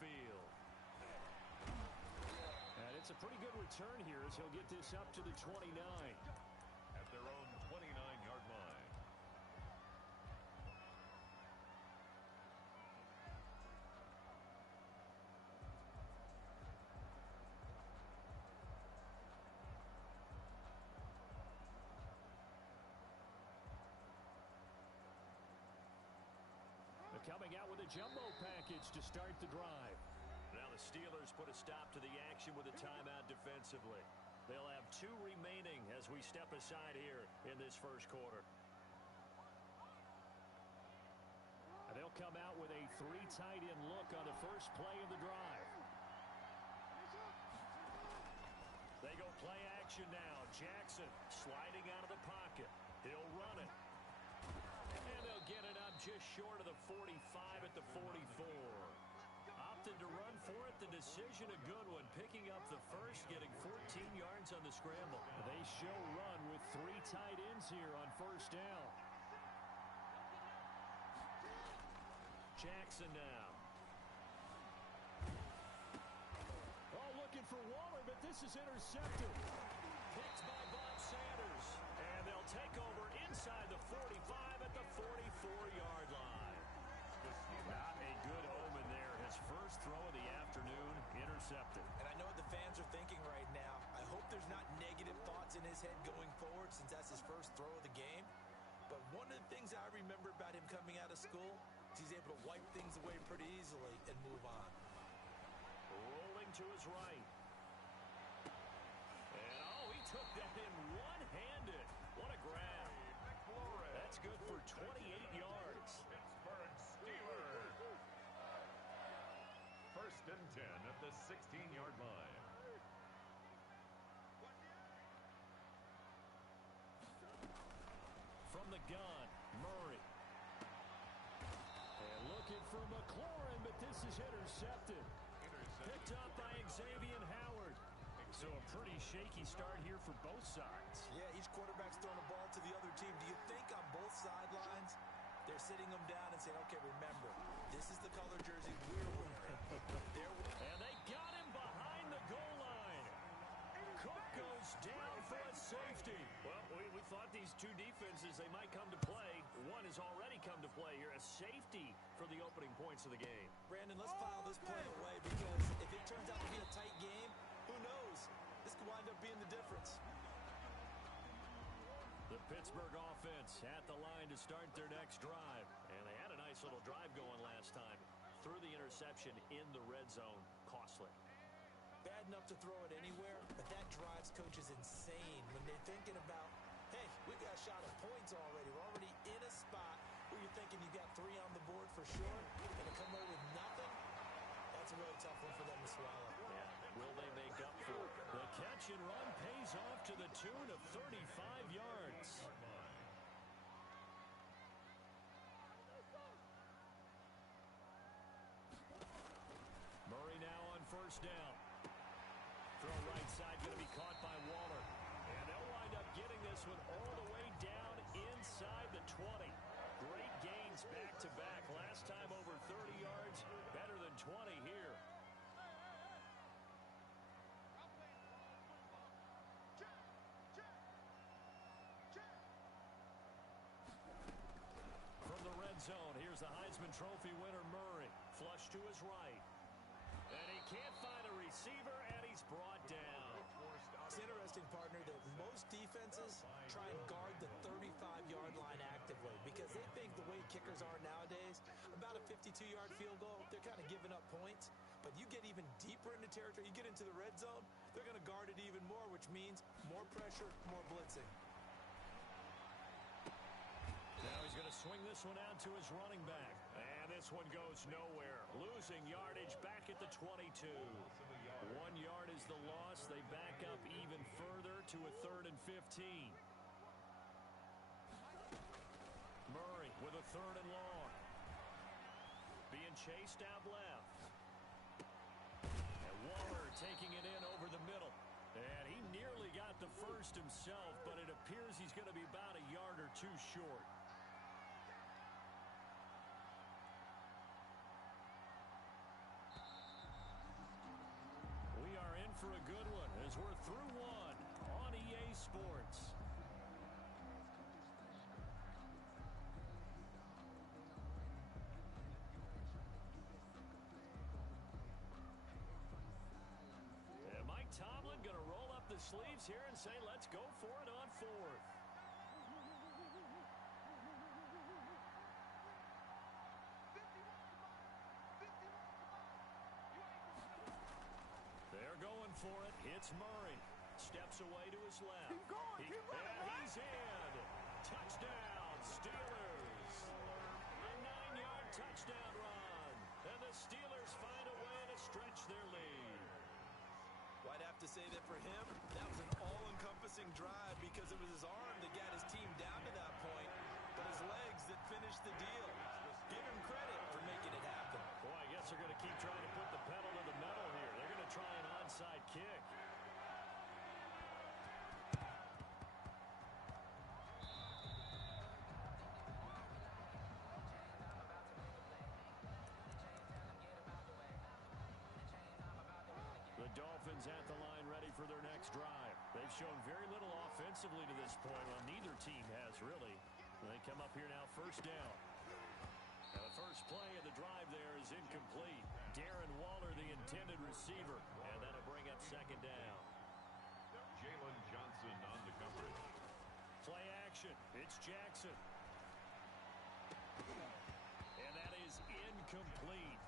field. And it's a pretty good return here as he'll get this up to the 29. At their own 29-yard line. Coming out with a jumbo package to start the drive. Now the Steelers put a stop to the action with a timeout defensively. They'll have 2 remaining as we step aside here in this first quarter. And they'll come out with a 3 tight end look on the first play of the drive. They go play action now. Jackson sliding out of the pocket. He'll run it. And they'll get it up just short of the 45 at the 44. Opted to run for it. The decision a good one. Picking up the first, getting 14 yards on the scramble. They show run with 3 tight ends here on first down. Jackson now. Oh, looking for Waller, but this is intercepted. Picked by Bob Sanders. And they'll take over inside the 45 at the 44-yard line. Not a good omen there. His first throw of the afternoon intercepted. And I know what the fans are thinking right now. I hope there's not negative thoughts in his head going forward since that's his first throw of the game. But one of the things I remember about him coming out of school is he's able to wipe things away pretty easily and move on. Rolling to his right. And, oh, he took that in one-handed. What a grab. That's good for 28 yards. Pittsburgh Steelers. First and 10 at the 16-yard line. From the gun, Murray. And looking for McLaurin, but this is intercepted. Picked up by Xavier Howard. So a pretty shaky start here for both sides. Yeah, each quarterback's throwing the ball to the other team. Do you think on both sidelines they're sitting them down and saying, okay, remember, this is the color jersey we're wearing. And they got him behind the goal line. Cook goes down for a safety. Well, we thought these two defenses, they might come to play. One has already come to play here. A safety for the opening points of the game. Brandon, let's file this play away because if it turns out to be a tight game, who knows? This could wind up being the difference. The Pittsburgh offense at the line to start their next drive. And they had a nice little drive going last time. Threw the interception in the red zone. Costly. Bad enough to throw it anywhere, but that drives coaches insane when they're thinking about, hey, we got a shot at points already. We're already in a spot where you're thinking you got 3 on the board for sure, and to come away with nothing, that's a really tough one for them to swallow. Yeah. Will they make up for it? The catch and run pays off to the tune of 35 yards. Murray now on first down. Throw right side going to be caught by Waller. And they'll wind up getting this one all the way down inside the 20. Great gains back-to-back. Last time over 30 yards, better than 20 here. From the red zone, here's the Heisman Trophy winner, Murray. Flush to his right. And he can't find a receiver, and he's brought down. It's interesting, partner, that most defenses try and guard the 35-yard line actively because they think the way kickers are nowadays, about a 52-yard field goal, they're kind of giving up points. But you get even deeper into territory, you get into the red zone, they're going to guard it even more, which means more pressure, more blitzing. Now he's going to swing this one out to his running back. And this one goes nowhere. Losing yardage back at the 22. 1 yard is the loss. They back up even further to a 3rd and 15. Murray with a 3rd and long. Being chased out left. And Waller taking it in over the middle. And he nearly got the first himself, but it appears he's going to be about a yard or two short. for a good one as we're through one on EA Sports. And Mike Tomlin going to roll up the sleeves here and say, let's go for it on fourth. They're going for it. It's Murray. Steps away to his left. Keep going. Keep running, and he's in. Touchdown, Steelers. A 9-yard touchdown run. And the Steelers find a way to stretch their lead. Well, I'd have to say that for him, that was an all-encompassing drive because it was his arm that got his team down to that point, but his legs that finished the deal. Give him credit for making it happen. Boy, I guess they're going to keep trying to put the pedal to the metal here. They're going to try an onside kick. The Dolphins at the line ready for their next drive. They've shown very little offensively to this point. Well, neither team has really. They come up here now, first down. And the first play of the drive there is incomplete. Darren Waller, the intended receiver. And that'll bring up second down. Jalen Johnson on the coverage. Play action. It's Jackson. And that is incomplete.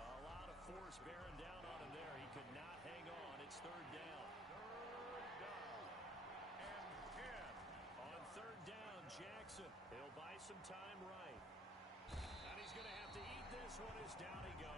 A lot of force bearing down on him there. He could not hang on. It's third down. Third down and 10. On third down, Jackson. He'll buy some time right. And he's going to have to eat this one as down he goes.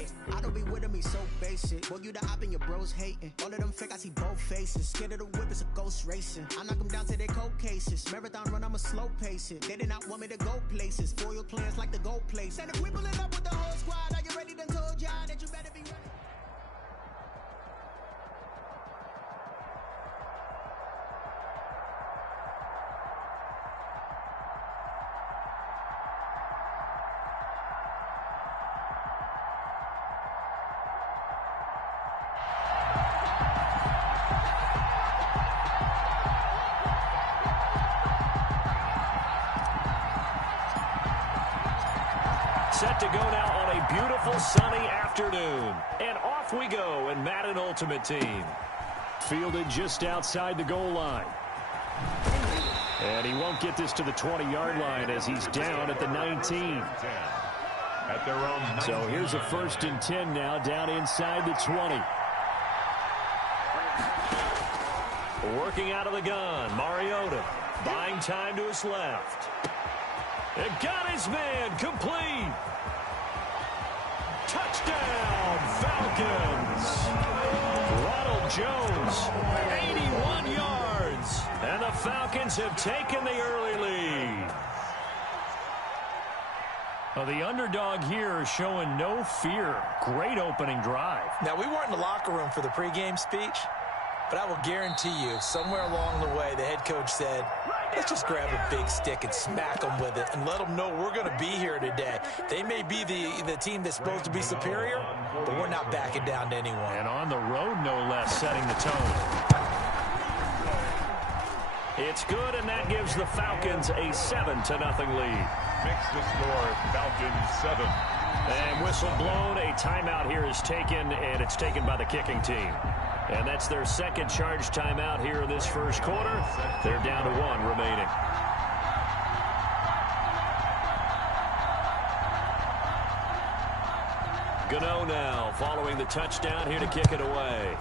Hey, I don't be with him, he's so basic. Boy, you the op and your bros hating. All of them fake, I see both faces. Scared of the whip, it's a ghost racing. I knock them down to their cold cases. Marathon run, I'ma slow pace it. They did not want me to go places. Foil plans like the gold place. And if we pulling up with the whole squad, are you ready? Done told y'all that you better be ready. Set to go now on a beautiful sunny afternoon. And off we go in Madden Ultimate Team. Fielded just outside the goal line. And he won't get this to the 20-yard line as he's down at the 19. At their own 19. So here's a 1st and 10 now down inside the 20. Working out of the gun, Mariota buying time to his left. It got his man complete. Touchdown, Falcons. Ronald Jones, 81 yards. And the Falcons have taken the early lead. Well, the underdog here is showing no fear. Great opening drive. Now, we weren't in the locker room for the pregame speech, but I will guarantee you, somewhere along the way, the head coach said, let's just grab a big stick and smack them with it and let them know we're going to be here today. They may be the team that's supposed to be superior, but we're not backing down to anyone. And on the road, no less, setting the tone. It's good, and that gives the Falcons a 7-0 lead. Makes the score Falcons 7. And whistle blown. A timeout here is taken, and it's taken by the kicking team. And that's their second charge timeout here in this first quarter. They're down to 1 remaining. Gano now following the touchdown here to kick it away.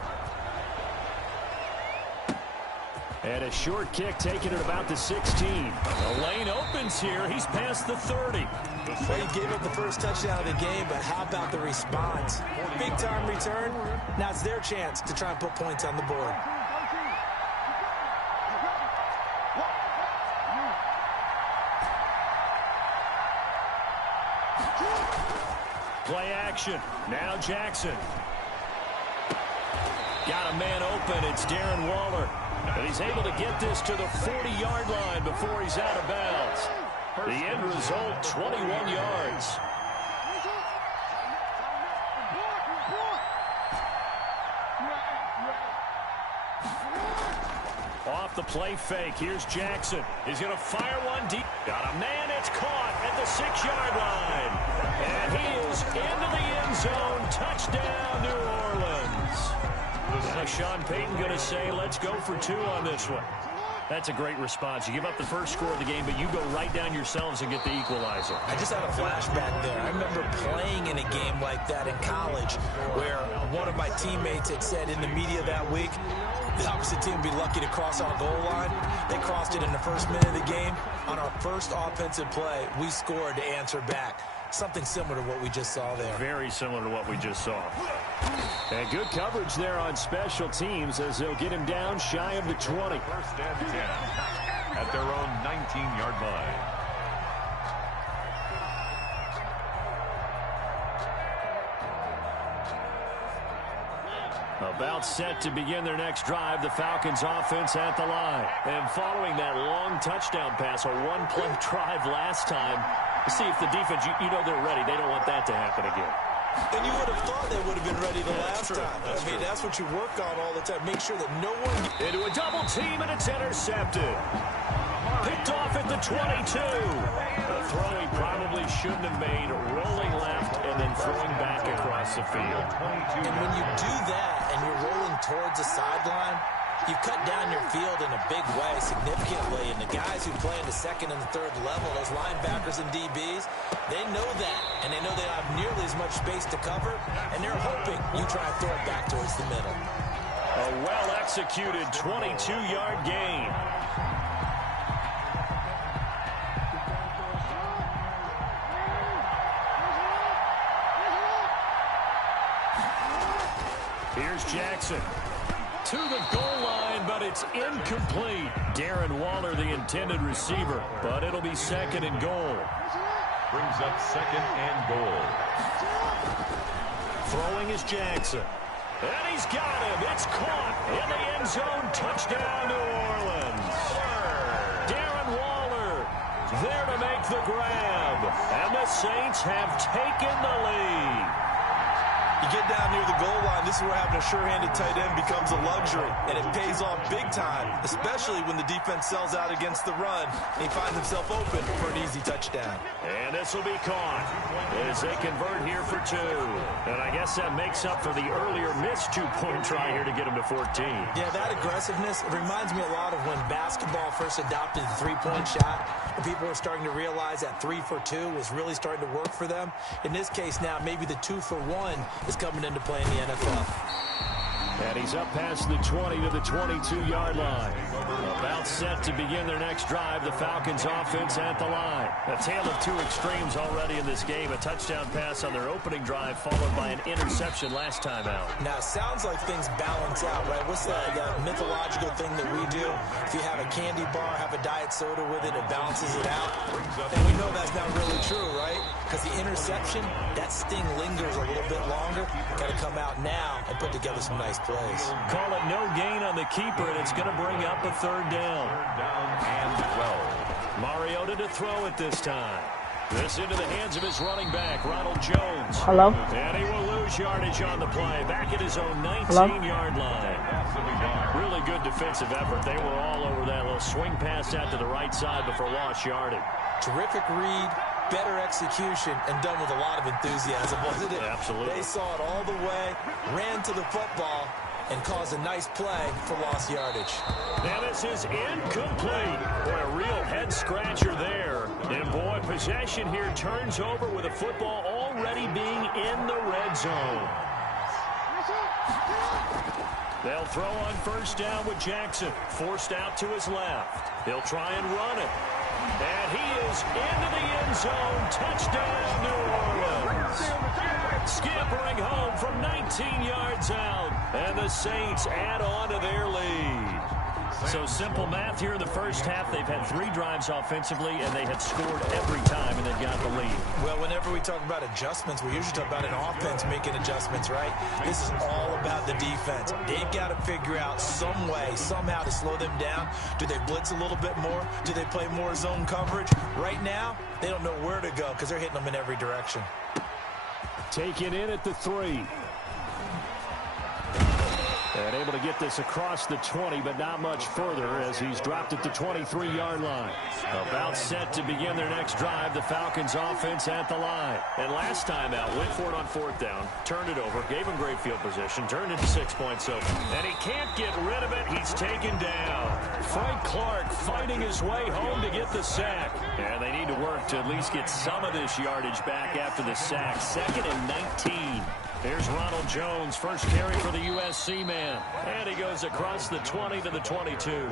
And a short kick taken at about the 16. The lane opens here. He's past the 30. Well, he gave up the first touchdown of the game, but how about the response? Big-time return. Now it's their chance to try and put points on the board. Play action. Now Jackson. Got a man open. It's Darren Waller. But he's able to get this to the 40-yard line before he's out of bounds. The end result, 21 yards. Off the play fake, here's Jackson. He's going to fire one deep. Got a man, it's caught at the 6-yard line. And he is into the end zone. Touchdown, New Orleans. Now Sean Payton going to say, let's go for 2 on this one. That's a great response. You give up the first score of the game, but you go right down yourselves and get the equalizer. I just had a flashback there. I remember playing in a game like that in college where one of my teammates had said in the media that week, the opposite team would be lucky to cross our goal line. They crossed it in the first minute of the game. On our first offensive play, we scored to answer back. Something similar to what we just saw there. Very similar to what we just saw. And good coverage there on special teams as they'll get him down shy of the 20. 1st and 10 at their own 19-yard line. About set to begin their next drive, the Falcons offense at the line. And following that long touchdown pass, a one-play drive last time, see if the defense, you know they're ready. They don't want that to happen again. And you would have thought they would have been ready the last time. I mean, that's what you work on all the time. Make sure that no one... Into a double team, and it's intercepted. Picked off at the 22. A throw he probably shouldn't have made, rolling left and then throwing back across the field. And when you do that and you're rolling towards the sideline, you cut down your field in a big way, significantly. And the guys who play in the second and the third level, those linebackers and DBs, they know that. And they know they don't have nearly as much space to cover. And they're hoping you try and throw it back towards the middle. A well-executed 22-yard gain. Here's Jackson. To the goal line, but it's incomplete. Darren Waller, the intended receiver, but it'll be second and goal. Brings up second and goal. Throwing is Jackson. And he's got him. It's caught in the end zone. Touchdown, New Orleans. Darren Waller there to make the grab. And the Saints have taken the lead. You get down near the goal line, this is where having a sure-handed tight end becomes a luxury, and it pays off big time, especially when the defense sells out against the run, and he finds himself open for an easy touchdown. And this will be caught as they convert here for 2. And I guess that makes up for the earlier missed 2-point try here to get him to 14. Yeah, that aggressiveness, it reminds me a lot of when basketball first adopted the three-point shot, and people were starting to realize that 3 for 2 was really starting to work for them. In this case now, maybe the 2 for 1 is coming into play in the NFL. And he's up past the 20 to the 22-yard line. About set to begin their next drive. The Falcons offense at the line. A tale of two extremes already in this game. A touchdown pass on their opening drive followed by an interception last time out. Now, it sounds like things balance out, right? What's that mythological thing that we do? If you have a candy bar, have a diet soda with it, it balances it out. And we know that's not really true, right? Because the interception, that sting lingers a little bit longer. Got to come out now and put together some nice plays. Call it no gain on the keeper, and it's going to bring up a third down. Third down and 12. Mariota to throw it this time. This into the hands of his running back, Ronald Jones. Hello? And he will lose yardage on the play, back at his own 19-yard line. Really good defensive effort. They were all over that little swing pass out to the right side before lost yardage. Terrific read, better execution, and done with a lot of enthusiasm, wasn't it? Absolutely. They saw it all the way, ran to the football, and caused a nice play for lost yardage. Now this is incomplete. Boy, a real head-scratcher there. And boy, possession here turns over with the football already being in the red zone. They'll throw on first down with Jackson. Forced out to his left. He'll try and run it. And he is into the end zone. Touchdown, New Orleans. Scampering home from 19 yards out. And the Saints add on to their lead. So simple math here in the first half. They've had 3 drives offensively, and they had scored every time, and they've got the lead. Well, whenever we talk about adjustments, we usually talk about an offense making adjustments, right? This is all about the defense. They've got to figure out some way, somehow to slow them down. Do they blitz a little bit more? Do they play more zone coverage? Right now, they don't know where to go because they're hitting them in every direction. Taken in at the 3. And able to get this across the 20, but not much further as he's dropped at the 23-yard line. About set to begin their next drive, the Falcons offense at the line. And last time out, went for it on 4th down, turned it over, gave him great field position, turned into 6 points. So, and he can't get rid of it. He's taken down. Frank Clark fighting his way home to get the sack. And they need to work to at least get some of this yardage back after the sack. 2nd and 19. Here's Ronald Jones, first carry for the USC man. And he goes across the 20 to the 22.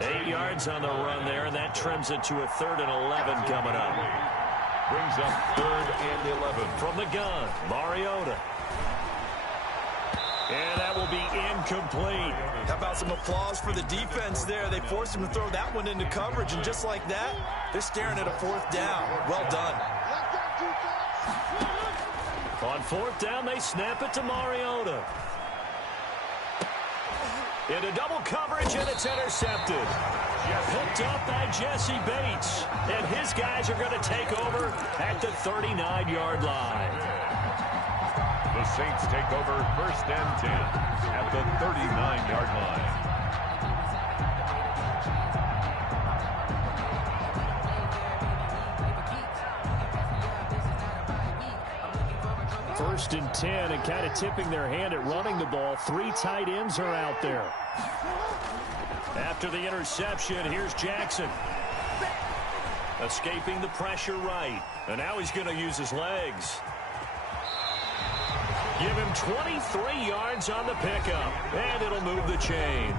8 yards on the run there, and that trims it to a 3rd and 11 coming up. Brings up 3rd and 11. From the gun, Mariota. And that will be incomplete. How about some applause for the defense there? They forced him to throw that one into coverage, and just like that, they're staring at a 4th down. Well done. On 4th down, they snap it to Mariota. Into double coverage, and it's intercepted. Picked up by Jesse Bates. And his guys are going to take over at the 39-yard line. The Saints take over 1st and 10 at the 39-yard line. 1st and 10, and kind of tipping their hand at running the ball. 3 tight ends are out there. After the interception, here's Jackson. Escaping the pressure right. And now he's going to use his legs. Give him 23 yards on the pickup, and it'll move the chains.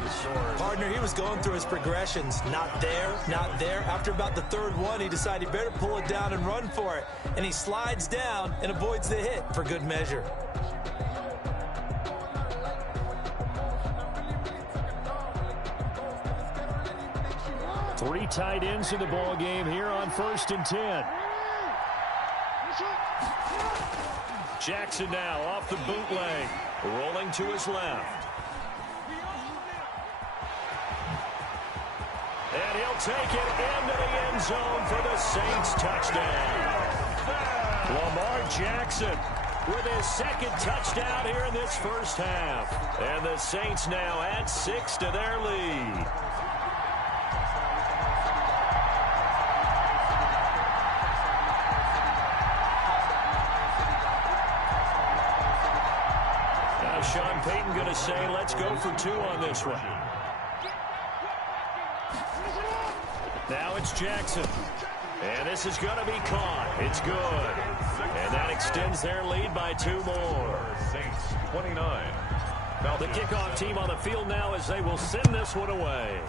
Partner, he was going through his progressions. Not there, not there. After about the 3rd one, he decided he better pull it down and run for it. And he slides down and avoids the hit for good measure. 3 tight ends in the ball game here on 1st and 10. Jackson now off the bootleg, rolling to his left. And he'll take it into the end zone for the Saints touchdown. Lamar Jackson with his 2nd touchdown here in this first half. And the Saints now add 6 to their lead. Now Sean Payton going to say, let's go for 2 on this one. Now it's Jackson. And this is going to be caught. It's good. And that extends their lead by 2 more. Saints 29. The kickoff team on the field now as they will send this one away.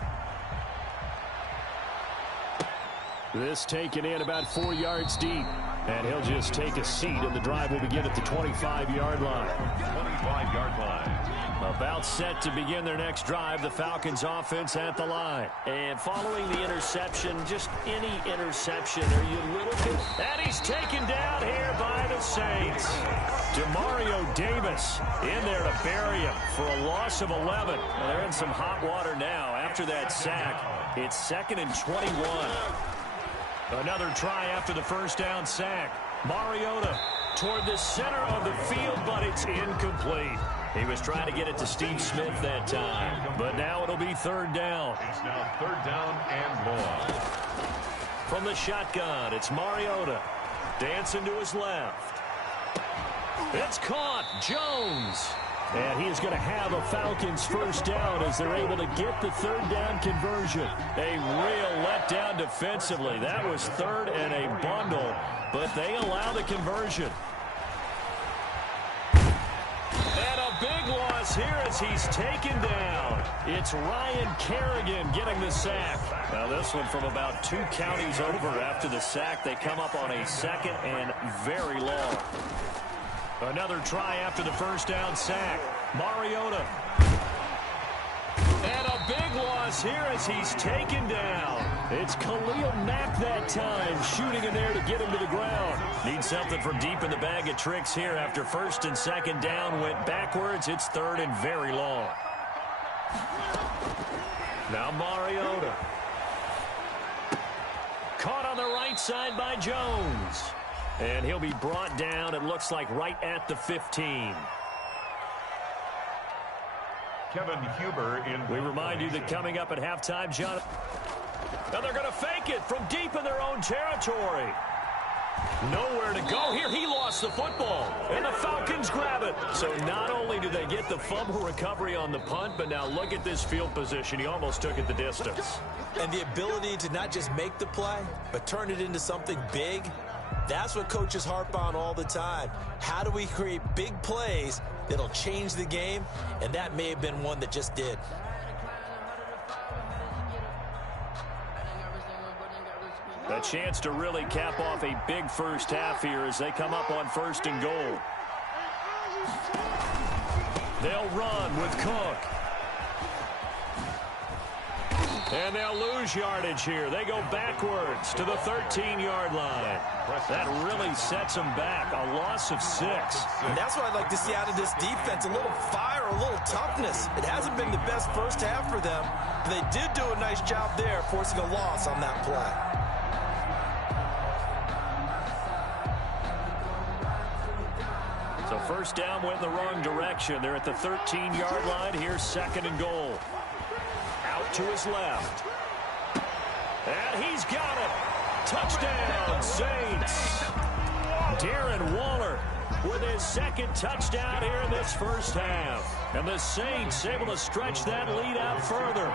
This taken in about 4 yards deep. And he'll just take a seat, and the drive will begin at the 25-yard line. 25-yard line. About set to begin their next drive, the Falcons offense at the line. And following the interception, just any interception, are you a little bit... And he's taken down here by the Saints. Demario Davis in there to bury him for a loss of 11. Well, they're in some hot water now after that sack. It's 2nd and 21. Another try after the first down sack. Mariota toward the center of the field, but it's incomplete. He was trying to get it to Steve Smith that time, but now it'll be 3rd down. It's now 3rd down and long. From the shotgun, it's Mariota. Dancing to his left. It's caught. Jones. And he is going to have a Falcons first down as they're able to get the 3rd down conversion. A real letdown defensively. That was 3rd and a bundle, but they allow the conversion. And a big loss here as he's taken down. It's Ryan Kerrigan getting the sack. Now this one from about 2 counties over after the sack. They come up on a 2nd and very long. Another try after the first down sack. Mariota. And a big loss here as he's taken down. It's Khalil Mack that time, shooting in there to get him to the ground. Need something from deep in the bag of tricks here after 1st and 2nd down went backwards. It's 3rd and very long. Now Mariota. Caught on the right side by Jones. And he'll be brought down, it looks like, right at the 15. Kevin Huber in. We remind you that coming up at halftime, John. Now they're going to fake it from deep in their own territory. Nowhere to go here. He lost the football, and the Falcons grab it. So not only do they get the fumble recovery on the punt, but now look at this field position. He almost took it the distance. And the ability to not just make the play, but turn it into something big. That's what coaches harp on all the time. How do we create big plays that'll change the game? And that may have been one that just did. A chance to really cap off a big first half here as they come up on 1st and goal. They'll run with Cook. And they'll lose yardage here. They go backwards to the 13-yard line. That really sets them back. A loss of 6. And that's what I'd like to see out of this defense. A little fire, a little toughness. It hasn't been the best first half for them. But they did do a nice job there, forcing a loss on that play. So first down went in the wrong direction. They're at the 13-yard line. Here's 2nd and goal. Out to his left. And he's got it. Touchdown, Saints. Darren Waller with his 2nd touchdown here in this first half. And the Saints able to stretch that lead out further.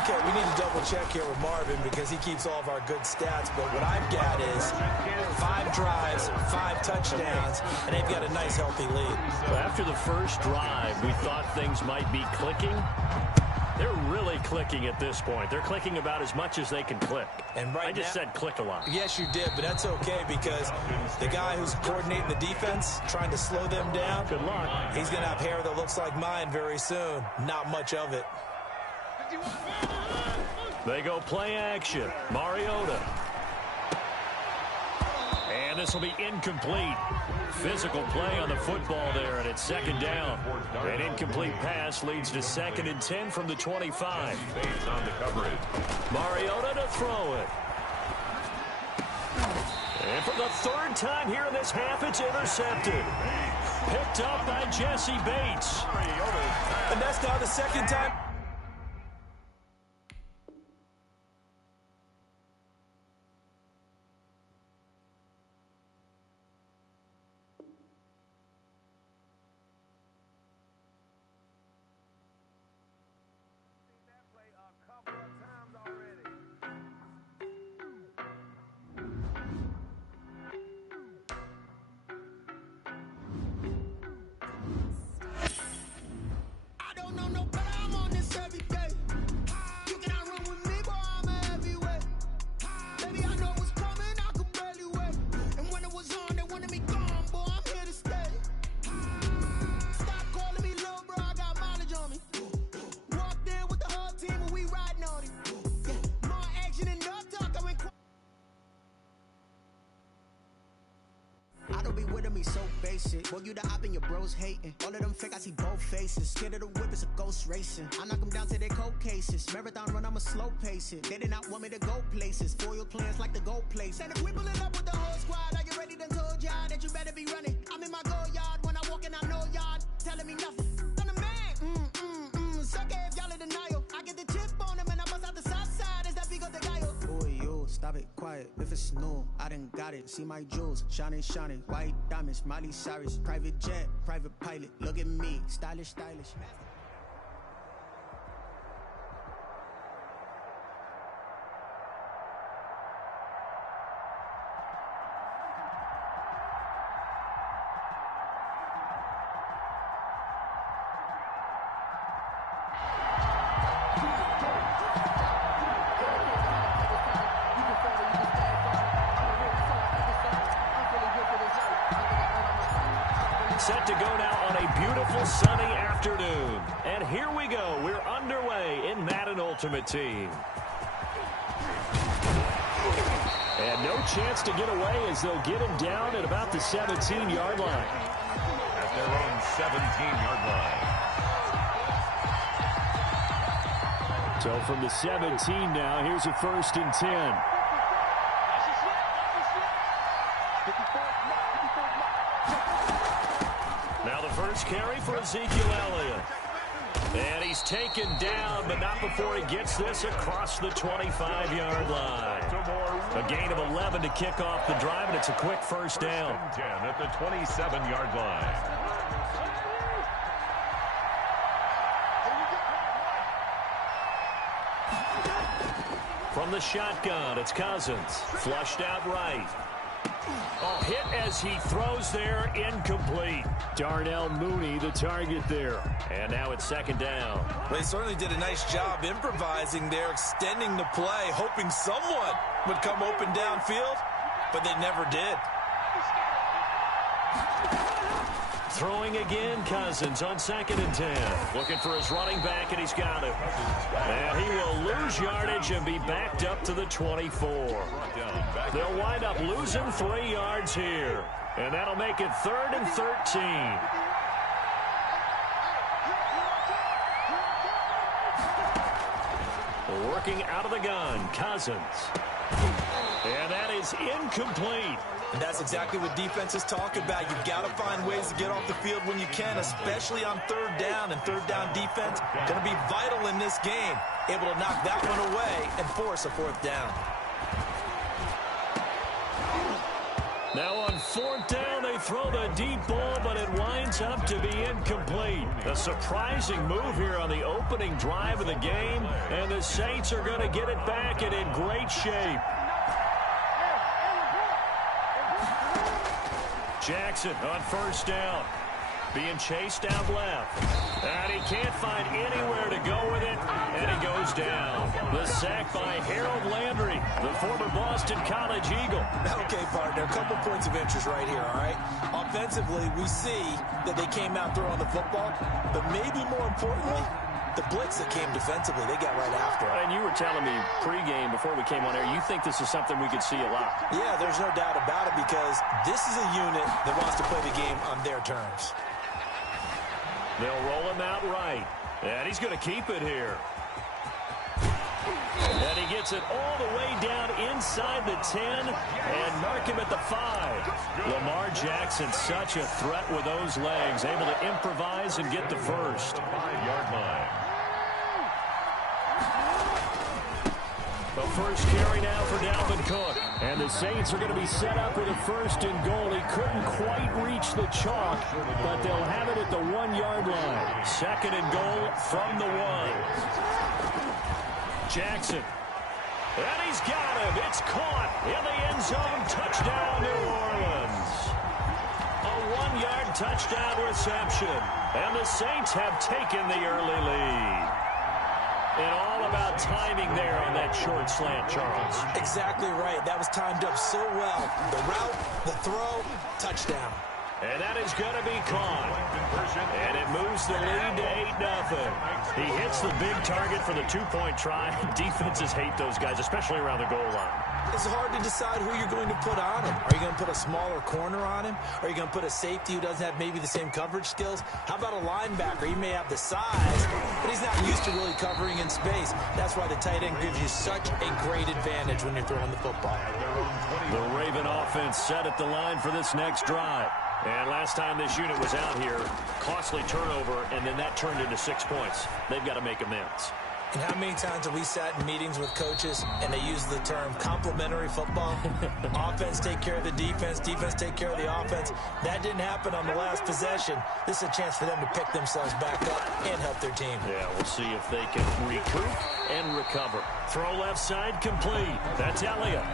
Okay, we need to double check here with Marvin because he keeps all of our good stats. But what I've got is 5 drives, 5 touchdowns, and they've got a nice, healthy lead. Well, after the first drive, we thought things might be clicking. They're really clicking at this point. They're clicking about as much as they can click. And right I just said click a lot. Yes, you did, but that's okay because the guy who's coordinating the defense, trying to slow them down, good luck. He's going to have hair that looks like mine very soon. Not much of it. They go play action. Mariota. And this will be incomplete. Physical play on the football there, and it's second down. An incomplete pass leads to 2nd and 10 from the 25. Bates on the coverage. Mariota to throw it. And for the 3rd time here in this half, it's intercepted. Picked up by Jesse Bates. And that's now the 2nd time. Boy, you the op and your bros hating. All of them fake, I see both faces. Scared of the whip, it's a ghost racing. I knock them down to their cold cases. Marathon run, I'ma slow pace it. They did not want me to go places. Foil plans like the gold place. And if we pulling up with the whole squad, are you ready? Done told y'all that you better be running. I'm in my go yard. When I walk in, I know y'all telling me nothing. I'm the man. Suck it if y'all in denial. I get the chip on them and I bust out the south side. Is that big of the guy? Boy, yo, stop it, quiet. If it's new, I done got it. See my jewels, shining, white diamonds, Miley Cyrus, private jet, private pilot. Look at me, stylish. Set to go now on a beautiful sunny afternoon. And here we go. We're underway in Madden Ultimate Team. And no chance to get away as they'll get him down at about the 17-yard line. At their own 17-yard line. So from the 17 now, here's a 1st and 10. Now the first carry for Ezekiel Elliott. And he's taken down, but not before he gets this across the 25-yard line. A gain of 11 to kick off the drive, and it's a quick 1st down. 10 at the 27-yard line. From the shotgun, it's Cousins. Flushed out right. Oh, hit as he throws there, incomplete. Darnell Mooney, the target there. And now it's 2nd down. They certainly did a nice job improvising there, extending the play, hoping someone would come open downfield, but they never did. Throwing again, Cousins on 2nd and 10. Looking for his running back, and he's got it. And he will lose yardage and be backed up to the 24. They'll wind up losing 3 yards here. And that'll make it 3rd and 13. Working out of the gun, Cousins. And that is incomplete. And that's exactly what defenses talk about. You've got to find ways to get off the field when you can, especially on 3rd down. And 3rd down defense going to be vital in this game. Able to knock that one away and force a 4th down. Now on 4th down, they throw the deep ball, but it winds up to be incomplete. A surprising move here on the opening drive of the game, and the Saints are going to get it back and in great shape. Jackson on 1st down. Being chased out left. And he can't find anywhere to go with it, and he goes down. The sack by Harold Landry, the former Boston College Eagle. Okay, partner, a couple points of interest right here, all right? Offensively, we see that they came out throwing the football, but maybe more importantly, the blitz that came defensively, they got right after it. And you were telling me pregame before we came on air, you think this is something we could see a lot. Yeah, there's no doubt about it because this is a unit that wants to play the game on their terms. They'll roll him out right. And he's going to keep it here. And he gets it all the way down inside the 10 and mark him at the 5. Lamar Jackson, such a threat with those legs, able to improvise and get the first. 5-yard line. The first carry now for Dalvin Cook. And the Saints are going to be set up with a first and goal. He couldn't quite reach the chalk, but they'll have it at the 1-yard line. Second and goal from the 1. Jackson. And he's got him. It's caught in the end zone. Touchdown, New Orleans. A 1-yard touchdown reception. And the Saints have taken the early lead. And all about timing there on that short slant, Charles. Exactly right. That was timed up so well. The route, the throw, touchdown. And that is going to be caught. And it moves the lead to 8-0. He hits the big target for the 2-point try. Defenses hate those guys, especially around the goal line. It's hard to decide who you're going to put on him. Are you going to put a smaller corner on him? Are you going to put a safety who doesn't have maybe the same coverage skills? How about a linebacker? He may have the size, but he's not used to really covering in space. That's why the tight end gives you such a great advantage when you're throwing the football. The Raven offense set at the line for this next drive. And last time this unit was out here, costly turnover, and then that turned into 6 points. They've got to make amends. And how many times have we sat in meetings with coaches and they use the term complementary football? Offense take care of the defense, defense take care of the offense. That didn't happen on the last possession. This is a chance for them to pick themselves back up and help their team. Yeah, we'll see if they can recoup and recover. Throw left side complete. That's Elliott.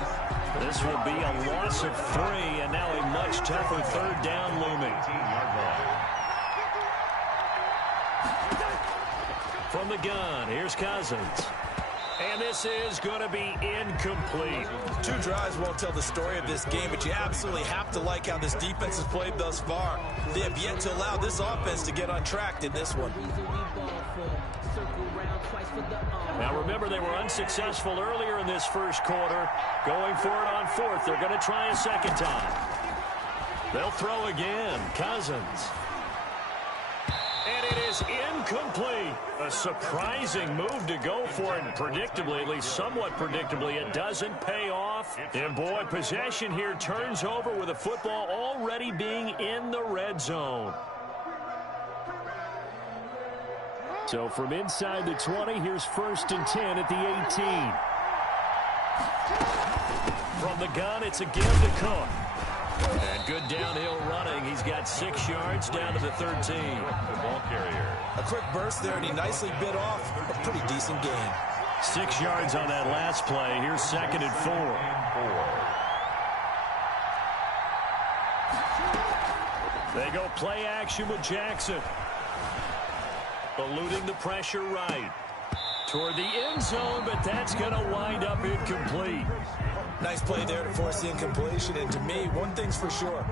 This will be a loss of 3, and now a much tougher third down looming. 18-yard line. From the gun, here's Cousins. And this is going to be incomplete. 2 drives won't tell the story of this game, but you absolutely have to like how this defense has played thus far. They have yet to allow this offense to get on track in this one. Now remember, they were unsuccessful earlier in this first quarter. Going for it on 4th. They're going to try a second time. They'll throw again. Cousins. And it is incomplete. A surprising move to go for it. Predictably, at least somewhat predictably, it doesn't pay off. And boy, possession here turns over with the football already being in the red zone. So from inside the 20, here's 1st and 10 at the 18. From the gun, it's a give to Cook. And good downhill running. He's got 6 yards down to the 13. The ball carrier. A quick burst there, and he nicely bit off a pretty decent gain. 6 yards on that last play. Here's 2nd and 4. They go play action with Jackson. Eluding the pressure right. Toward the end zone, but that's going to wind up incomplete. Nice play there to force the incompletion. And to me, one thing's for sure.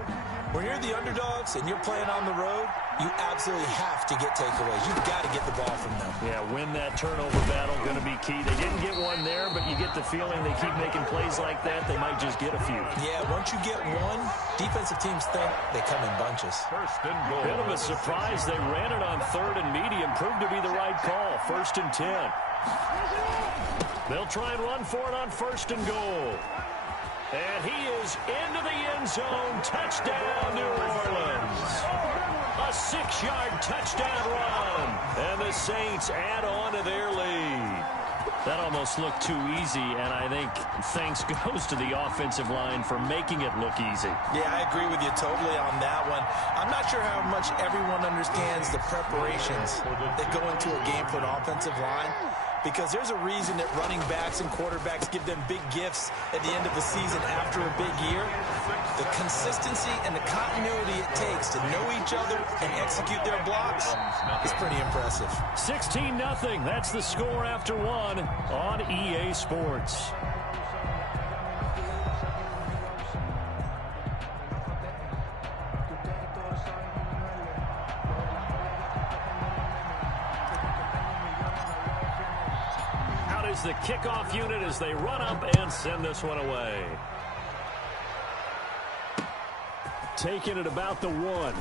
When you're the underdogs and you're playing on the road, you absolutely have to get takeaways. You've got to get the ball from them. Yeah, win that turnover battle, going to be key. They didn't get one there, but you get the feeling they keep making plays like that, they might just get a few. Yeah, once you get one, defensive teams think they come in bunches. 1st and goal. Bit of a surprise. They ran it on 3rd and medium. Proved to be the right call. 1st and 10. They'll try and run for it on 1st and goal. And he is into the end zone. Touchdown, New Orleans. A 6-yard touchdown run. And the Saints add on to their lead. That almost looked too easy, and I think thanks goes to the offensive line for making it look easy. Yeah, I agree with you totally on that one. I'm not sure how much everyone understands the preparations that go into a game for an offensive line, because there's a reason that running backs and quarterbacks give them big gifts at the end of the season after a big year. The consistency and the continuity it takes to know each other and execute their blocks is pretty impressive. 16-0. That's the score after 1 on EA Sports. is the kickoff unit as they run up and send this one away. Taking it about the 1.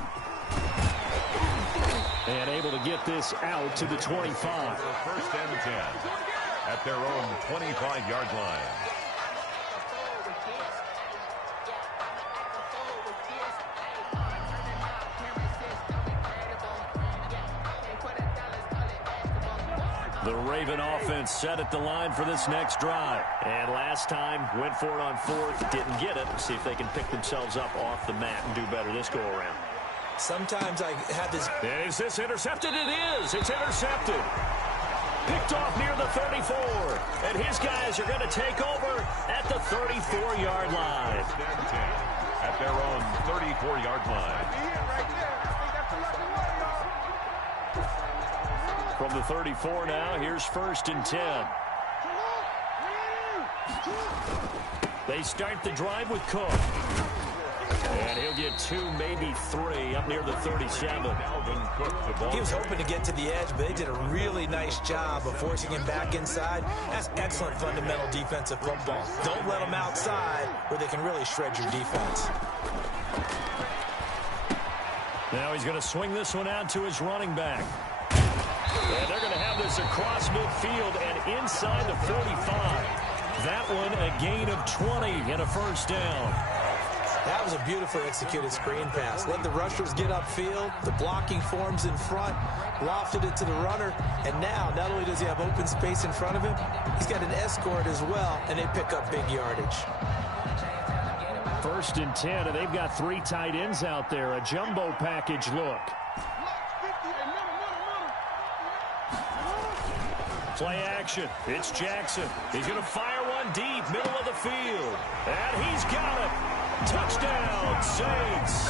And able to get this out to the 25. First and 10 at their own 25-yard line. The Raven offense set at the line for this next drive. And last time, went for it on 4th, didn't get it. See if they can pick themselves up off the mat and do better this go-around. Sometimes I have this... Is this intercepted? It is. It's intercepted. Picked off near the 34. And his guys are going to take over at the 34-yard line. At their own 34-yard line. From the 34 now, here's 1st and 10. They start the drive with Cook. And he'll get 2, maybe 3 up near the 37. He was hoping to get to the edge, but they did a really nice job of forcing him back inside. That's excellent fundamental defensive football. Don't let them outside where they can really shred your defense. Now he's going to swing this one out to his running back. And they're going to have this across midfield and inside the 45. That one a gain of 20 and a first down. That was a beautifully executed screen pass. Let the rushers get upfield. The blocking forms in front. Lofted it to the runner. And now, not only does he have open space in front of him, he's got an escort as well, and they pick up big yardage. 1st and 10, and they've got 3 tight ends out there. A jumbo package look. Play action. It's Jackson. He's going to fire one deep, middle of the field. And he's got it. Touchdown, Saints.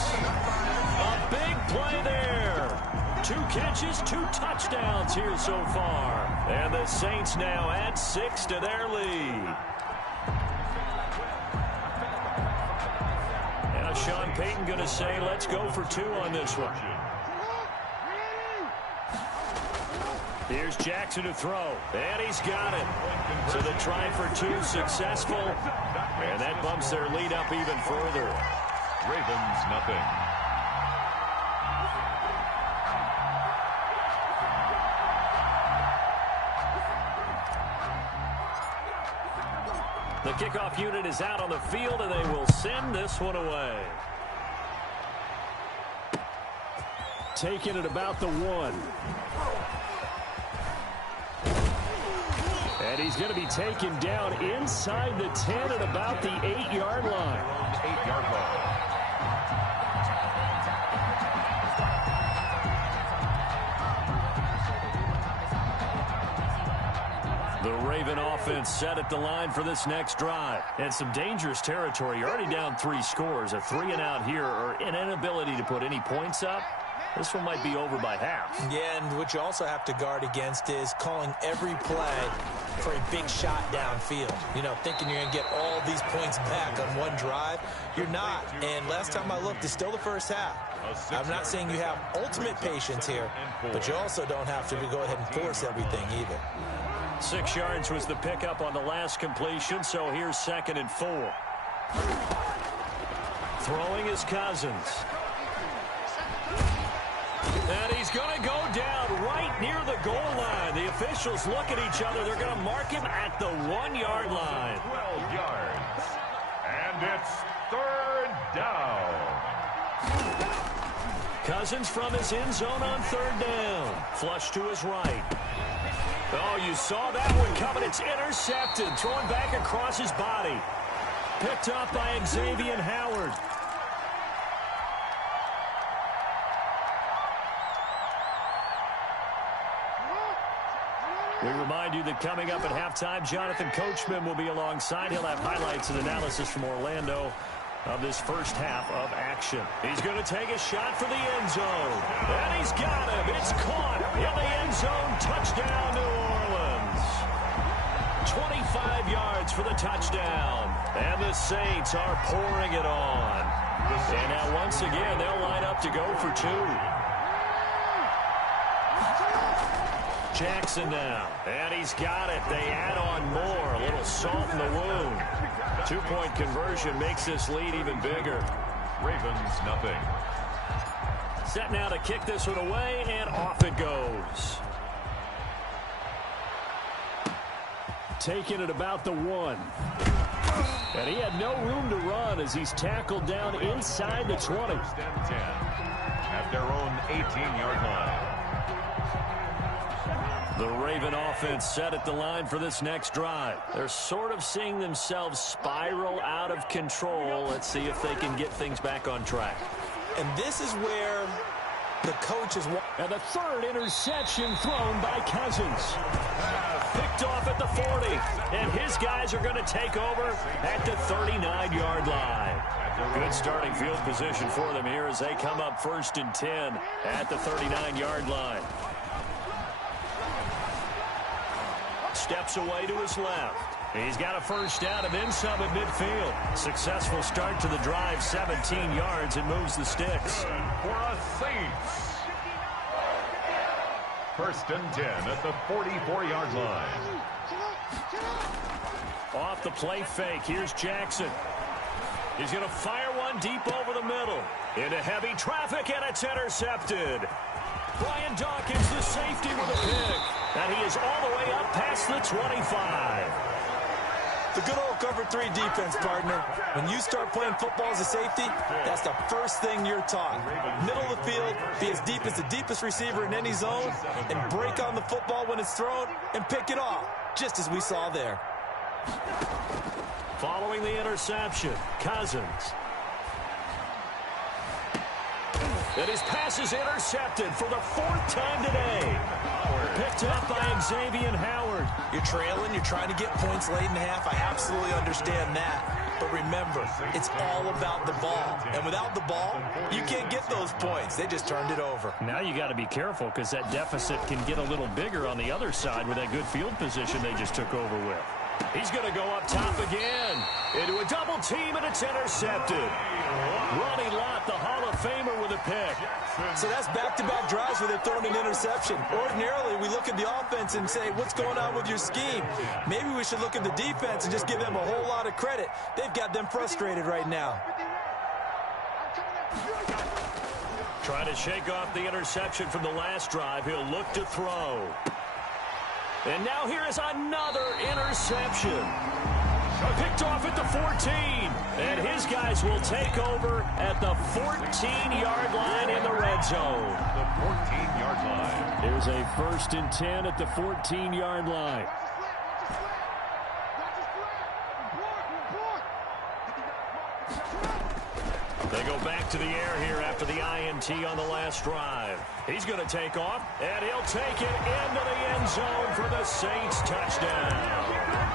A big play there. 2 catches, 2 touchdowns here so far. And the Saints now add 6 to their lead. Now Sean Payton going to say, let's go for 2 on this one. Here's Jackson to throw, and he's got it. So the try for 2 successful, and that bumps their lead up even further. Ravens, nothing. The kickoff unit is out on the field, and they will send this one away. Taking it about the 1. And he's going to be taken down inside the 10 at about the 8-yard line. 8-yard line. The Raven offense set at the line for this next drive. And some dangerous territory. You're already down 3 scores. A 3-and-out here or an inability to put any points up. This one might be over by half. Yeah, and what you also have to guard against is calling every play for a big shot downfield. You know, thinking you're going to get all these points back on one drive. You're not. And last time I looked, it's still the first half. I'm not saying you have ultimate patience here, but you also don't have to go ahead and force everything either. 6 yards was the pickup on the last completion, so here's 2nd and 4. Throwing is Cousins. And he's going to go down right near the goal line. The officials look at each other. They're going to mark him at the 1-yard line. 12 yards. And it's 3rd down. Cousins from his end zone on 3rd down. Flush to his right. Oh, you saw that one coming. It's intercepted. Throwing back across his body. Picked up by Xavier Howard. We remind you that coming up at halftime, Jonathan Coachman will be alongside. He'll have highlights and analysis from Orlando of this first half of action. He's going to take a shot for the end zone. And he's got him. It's caught in the end zone. Touchdown, New Orleans. 25 yards for the touchdown. And the Saints are pouring it on. And now once again, they'll line up to go for 2. Jackson now. And he's got it. They add on more. A little salt in the wound. 2-point conversion makes this lead even bigger. Ravens, nothing. Set now to kick this one away, and off it goes. Taking it about the 1. And he had no room to run as he's tackled down inside the 20. First and 10 at their own 18-yard line. The Raven offense set at the line for this next drive. They're sort of seeing themselves spiral out of control. Let's see if they can get things back on track. And this is where the coach is... And the third interception thrown by Cousins. Picked off at the 40. And his guys are going to take over at the 39-yard line. Good starting field position for them here as they come up 1st and 10 at the 39-yard line. Steps away to his left. He's got a first down and then some at midfield. Successful start to the drive, 17 yards, and moves the sticks. For a Saints. First and 10 at the 44-yard line. Off the play fake, here's Jackson. He's going to fire one deep over the middle. Into heavy traffic, and it's intercepted. Brian Dawkins, the safety, with a pick. And he is all the way up past the 25. The good old cover 3 defense, partner. When you start playing football as a safety, that's the first thing you're taught. Middle of the field, be as deep as the deepest receiver in any zone, and break on the football when it's thrown and pick it off, just as we saw there. Following the interception, Cousins. And his pass is intercepted for the 4th time today. Picked up by Xavier Howard. You're trailing, you're trying to get points late in the half. I absolutely understand that. But remember, it's all about the ball. And without the ball, you can't get those points. They just turned it over. Now you got to be careful because that deficit can get a little bigger on the other side with that good field position they just took over with. He's going to go up top again. Into a double team, and it's intercepted. Ronnie Lott, the Hall of Famer, with a pick. So that's back-to-back drives where they're throwing an interception. Ordinarily, we look at the offense and say, what's going on with your scheme? Maybe we should look at the defense and just give them a whole lot of credit. They've got them frustrated right now. Trying to shake off the interception from the last drive. He'll look to throw. And now here is another interception. Picked off at the 14. And his guys will take over at the 14-yard line in the red zone. The 14-yard line. Here's a 1st and 10 at the 14-yard line. They go back to the air here after the INT on the last drive. He's going to take off, and he'll take it into the end zone for the Saints touchdown.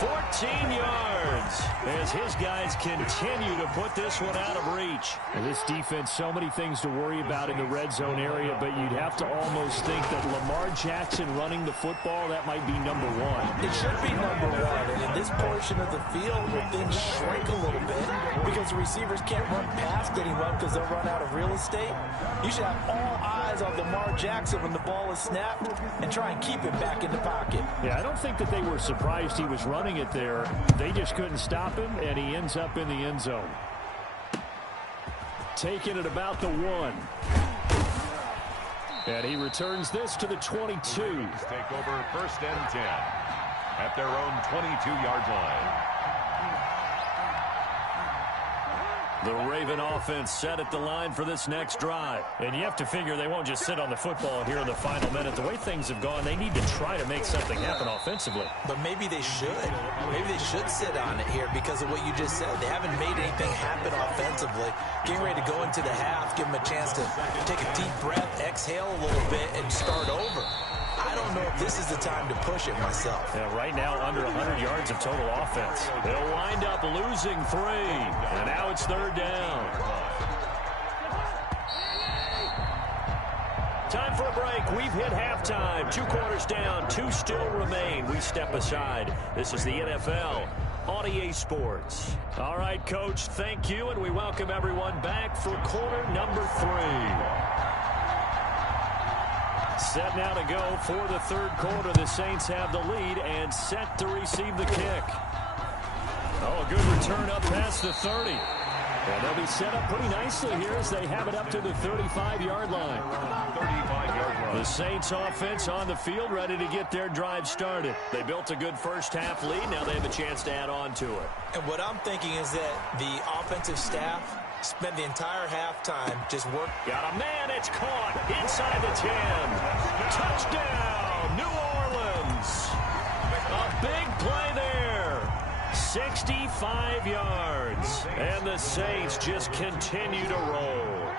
14 yards as his guys continue to put this one out of reach. And this defense, so many things to worry about in the red zone area, but you'd have to almost think that Lamar Jackson running the football, that might be number 1. It should be number 1. And in this portion of the field where things shrink a little bit because the receivers can't run past anyone because they'll run out of real estate, you should have all eyes on Lamar Jackson when the ball is snapped and try and keep it back in the pocket. Yeah, I don't think that they were surprised he was running it there. They just couldn't stop him, and he ends up in the end zone. Taking it about the 1. And he returns this to the 22. Take over 1st and 10 at their own 22-yard line. The Raven offense set at the line for this next drive. And you have to figure they won't just sit on the football here in the final minute. The way things have gone, they need to try to make something happen offensively. But maybe they should. Maybe they should sit on it here because of what you just said. They haven't made anything happen offensively. Getting ready to go into the half, give them a chance to take a deep breath, exhale a little bit, and start over. I don't know if this is the time to push it myself. Yeah, right now, under 100 yards of total offense. They'll wind up losing 3. And now it's 3rd down. Time for a break. We've hit halftime. 2 quarters down. 2 still remain. We step aside. This is the NFL on EA Sports. All right, Coach, thank you. And we welcome everyone back for quarter number 3. Set now to go for the third quarter. The Saints have the lead and set to receive the kick. Oh, a good return up past the 30. And they'll be set up pretty nicely here as they have it up to the 35-yard line. 35-yard line. The Saints offense on the field, ready to get their drive started. They built a good first-half lead. Now they have a chance to add on to it. And what I'm thinking is that the offensive staff spent the entire halftime just work. Got a man. It's caught inside the 10. Touchdown, New Orleans. A big play there. 65 yards. And the Saints just continue to roll.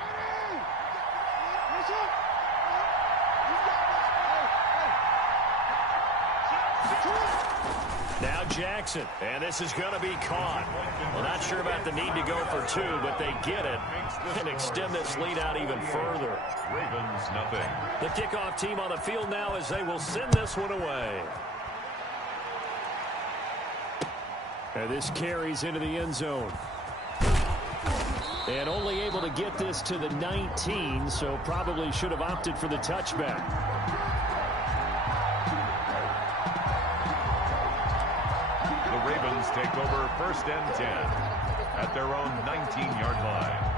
Now Jackson, and this is going to be caught. Well, not sure about the need to go for two, but they get it and extend this lead out even further. Ravens, nothing. The kickoff team on the field now as they will send this one away. And this carries into the end zone. And only able to get this to the 19, so probably should have opted for the touchback. The Ravens take over 1st and 10 at their own 19-yard line.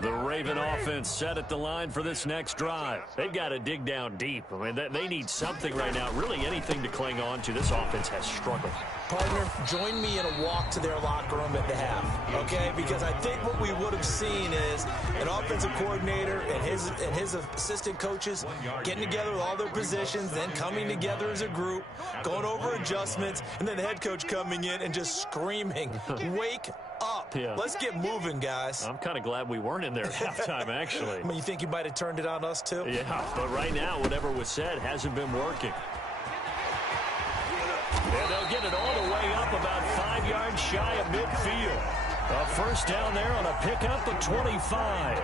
The Raven offense set at the line for this next drive. They've got to dig down deep. I mean, they need something right now, really anything to cling on to. This offense has struggled. Partner, join me in a walk to their locker room at the half, okay? Because I think what we would have seen is an offensive coordinator and his assistant coaches getting together with all their positions, then coming together as a group, going over adjustments, and then the head coach coming in and just screaming, "Wake up. Yeah. Let's get moving, guys." I'm kind of glad we weren't in there at halftime, actually. I mean, you think you might have turned it on us, too? Yeah, but right now, whatever was said hasn't been working. And they'll get it all the way up about 5 yards shy of midfield. A first down there on a pickup of 25.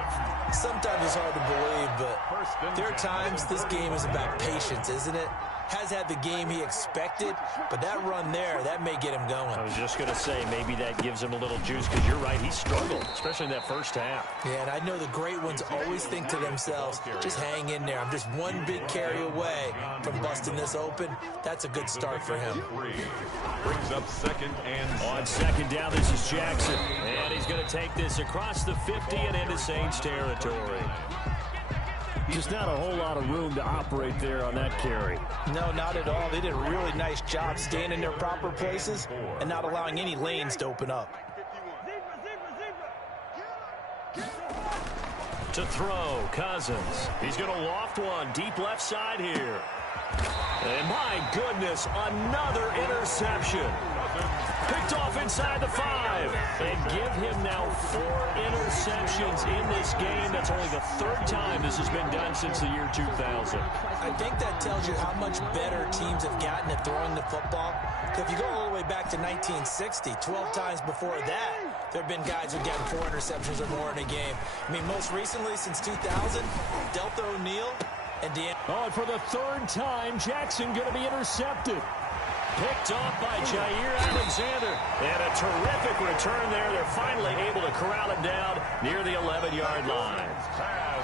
Sometimes it's hard to believe, but there are times this game is about patience, isn't it? Has had the game he expected, but that run there, that may get him going. I was just going to say, maybe that gives him a little juice, because you're right, he struggled, especially in that first half. Yeah, and I know the great ones always think to themselves, just hang in there. I'm just one big carry away from busting this open. That's a good start for him. Brings up 2nd and 7. On 2nd down, this is Jackson. And he's going to take this across the 50 and into Saints territory. Just not a whole lot of room to operate there on that carry. No, not at all. They did a really nice job staying in their proper places and not allowing any lanes to open up. To throw, Cousins. He's going to loft one deep left side here. And my goodness, another interception. Picked off inside the 5. And give him now 4 interceptions in this game. That's only the 3rd time this has been done since the year 2000. I think that tells you how much better teams have gotten at throwing the football. If you go all the way back to 1960, 12 times before that, there have been guys who've gotten 4 interceptions or more in a game. I mean, most recently, since 2000, Delta O'Neal and Dan. Oh, and for the 3rd time, Jackson going to be intercepted. Picked off by Jair Alexander. And a terrific return there. They're finally able to corral him down near the 11-yard line.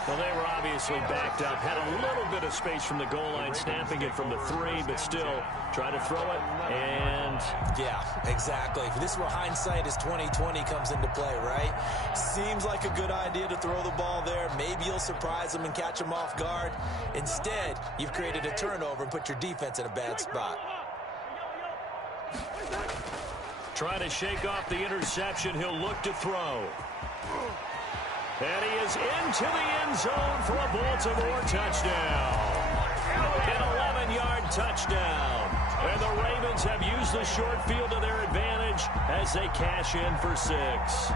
Well, they were obviously backed up. Had a little bit of space from the goal line, snapping it from the 3, but still trying to throw it. And yeah, exactly. This is where hindsight is 20/20 comes into play, right? Seems like a good idea to throw the ball there. Maybe you'll surprise them and catch them off guard. Instead, you've created a turnover and put your defense in a bad spot. Trying to shake off the interception. He'll look to throw. And he is into the end zone for a Baltimore touchdown. An 11-yard touchdown. And the Ravens have used the short field to their advantage as they cash in for 6.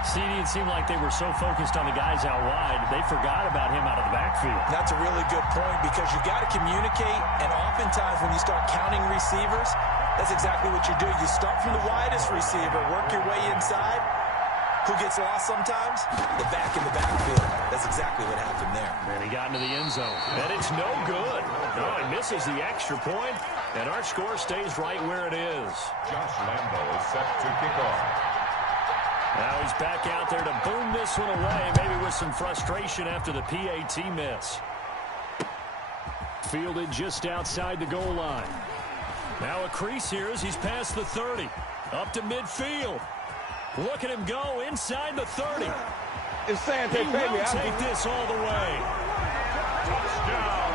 CD, it seemed like they were so focused on the guys out wide, they forgot about him out of the backfield. That's a really good point, because you got to communicate, and oftentimes when you start counting receivers, that's exactly what you do. You start from the widest receiver, work your way inside. Who gets lost sometimes? The back in the backfield. That's exactly what happened there. And he got got into the end zone. And it's no good. No, he misses the extra point, and our score stays right where it is. Josh Lambo is set to kick off. Now he's back out there to boom this one away, maybe with some frustration after the PAT miss. Fielded just outside the goal line. Now a crease here as he's past the 30. Up to midfield. Look at him go inside the 30. He will take this all the way. Touchdown.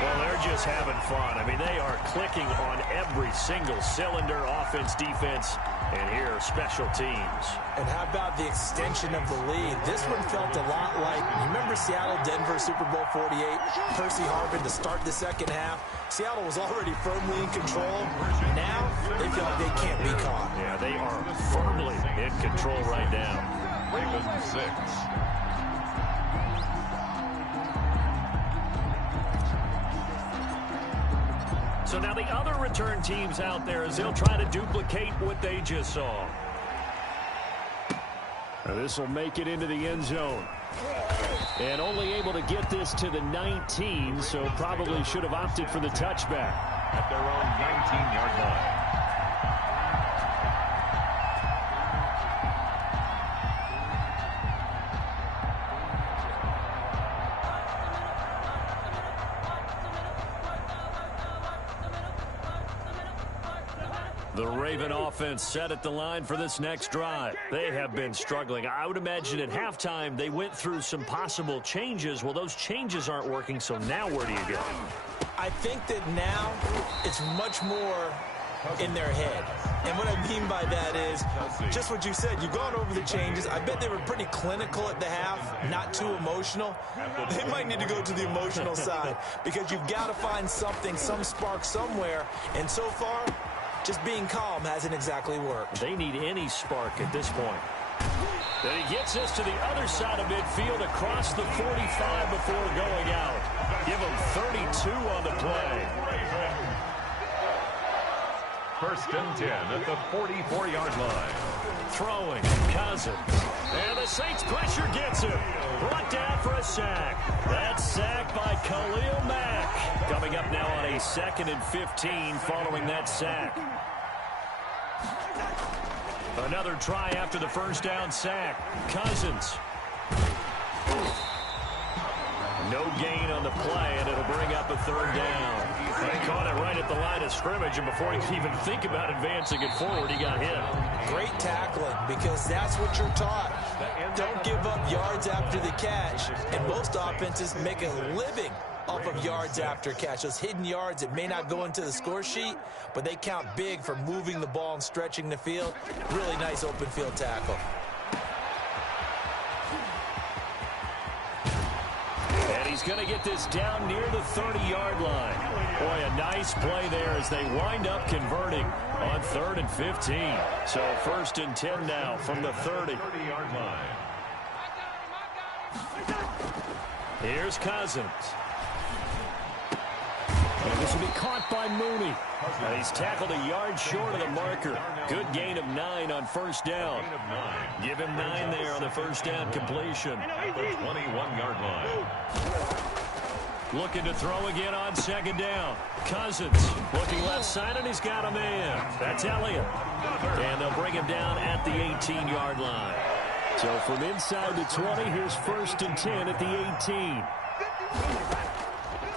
Well, they're just having fun. I mean, they are clicking on every single cylinder, offense, defense, and here special teams. And how about the extension of the lead? This one felt a lot like, you remember Seattle-Denver Super Bowl 48? Percy Harvin to start the second half. Seattle was already firmly in control. Now they feel like they can't be caught. Yeah, they are firmly in control right now. Ravens 6. So now the other return teams out there as they'll try to duplicate what they just saw. This will make it into the end zone. And only able to get this to the 19, so probably should have opted for the touchback. At their own 19-yard line. The Raven offense set at the line for this next drive. They have been struggling. I would imagine at halftime they went through some possible changes. Well, those changes aren't working, so now where do you go? I think that now it's much more in their head. And what I mean by that is just what you said. You've gone over the changes. I bet they were pretty clinical at the half, not too emotional. They might need to go to the emotional side because you've got to find something, some spark somewhere. And so far, just being calm hasn't exactly worked. They need any spark at this point. Then he gets us to the other side of midfield across the 45 before going out. Give him 32 on the play. First and 10 at the 44-yard line. Throwing, Cousins. And the Saints pressure gets him. Brought down for a sack. That's sacked by Khalil Mack. Coming up now on a 2nd and 15 following that sack. Another try after the first down sack. Cousins. No gain on the play, and it'll bring up a 3rd down. He caught it right at the line of scrimmage, and before he could even think about advancing it forward, he got hit. Great tackling, because that's what you're taught. Don't give up yards after the catch. And most offenses make a living off of yards after catch. Those hidden yards that may not go into the score sheet, but they count big for moving the ball and stretching the field. Really nice open field tackle. And he's going to get this down near the 30-yard line. Boy, a nice play there as they wind up converting on 3rd and 15. So 1st and 10 now from the 30. 30-yard line. Here's Cousins. And this will be caught by Mooney. And he's tackled a yard short of the marker. Good gain of 9 on 1st down. Give him 9 there on the 1st down completion. At the 21-yard line. Looking to throw again on 2nd down. Cousins looking left side, and he's got a man. That's Elliott. And they'll bring him down at the 18-yard line. So from inside the 20, here's 1st and 10 at the 18.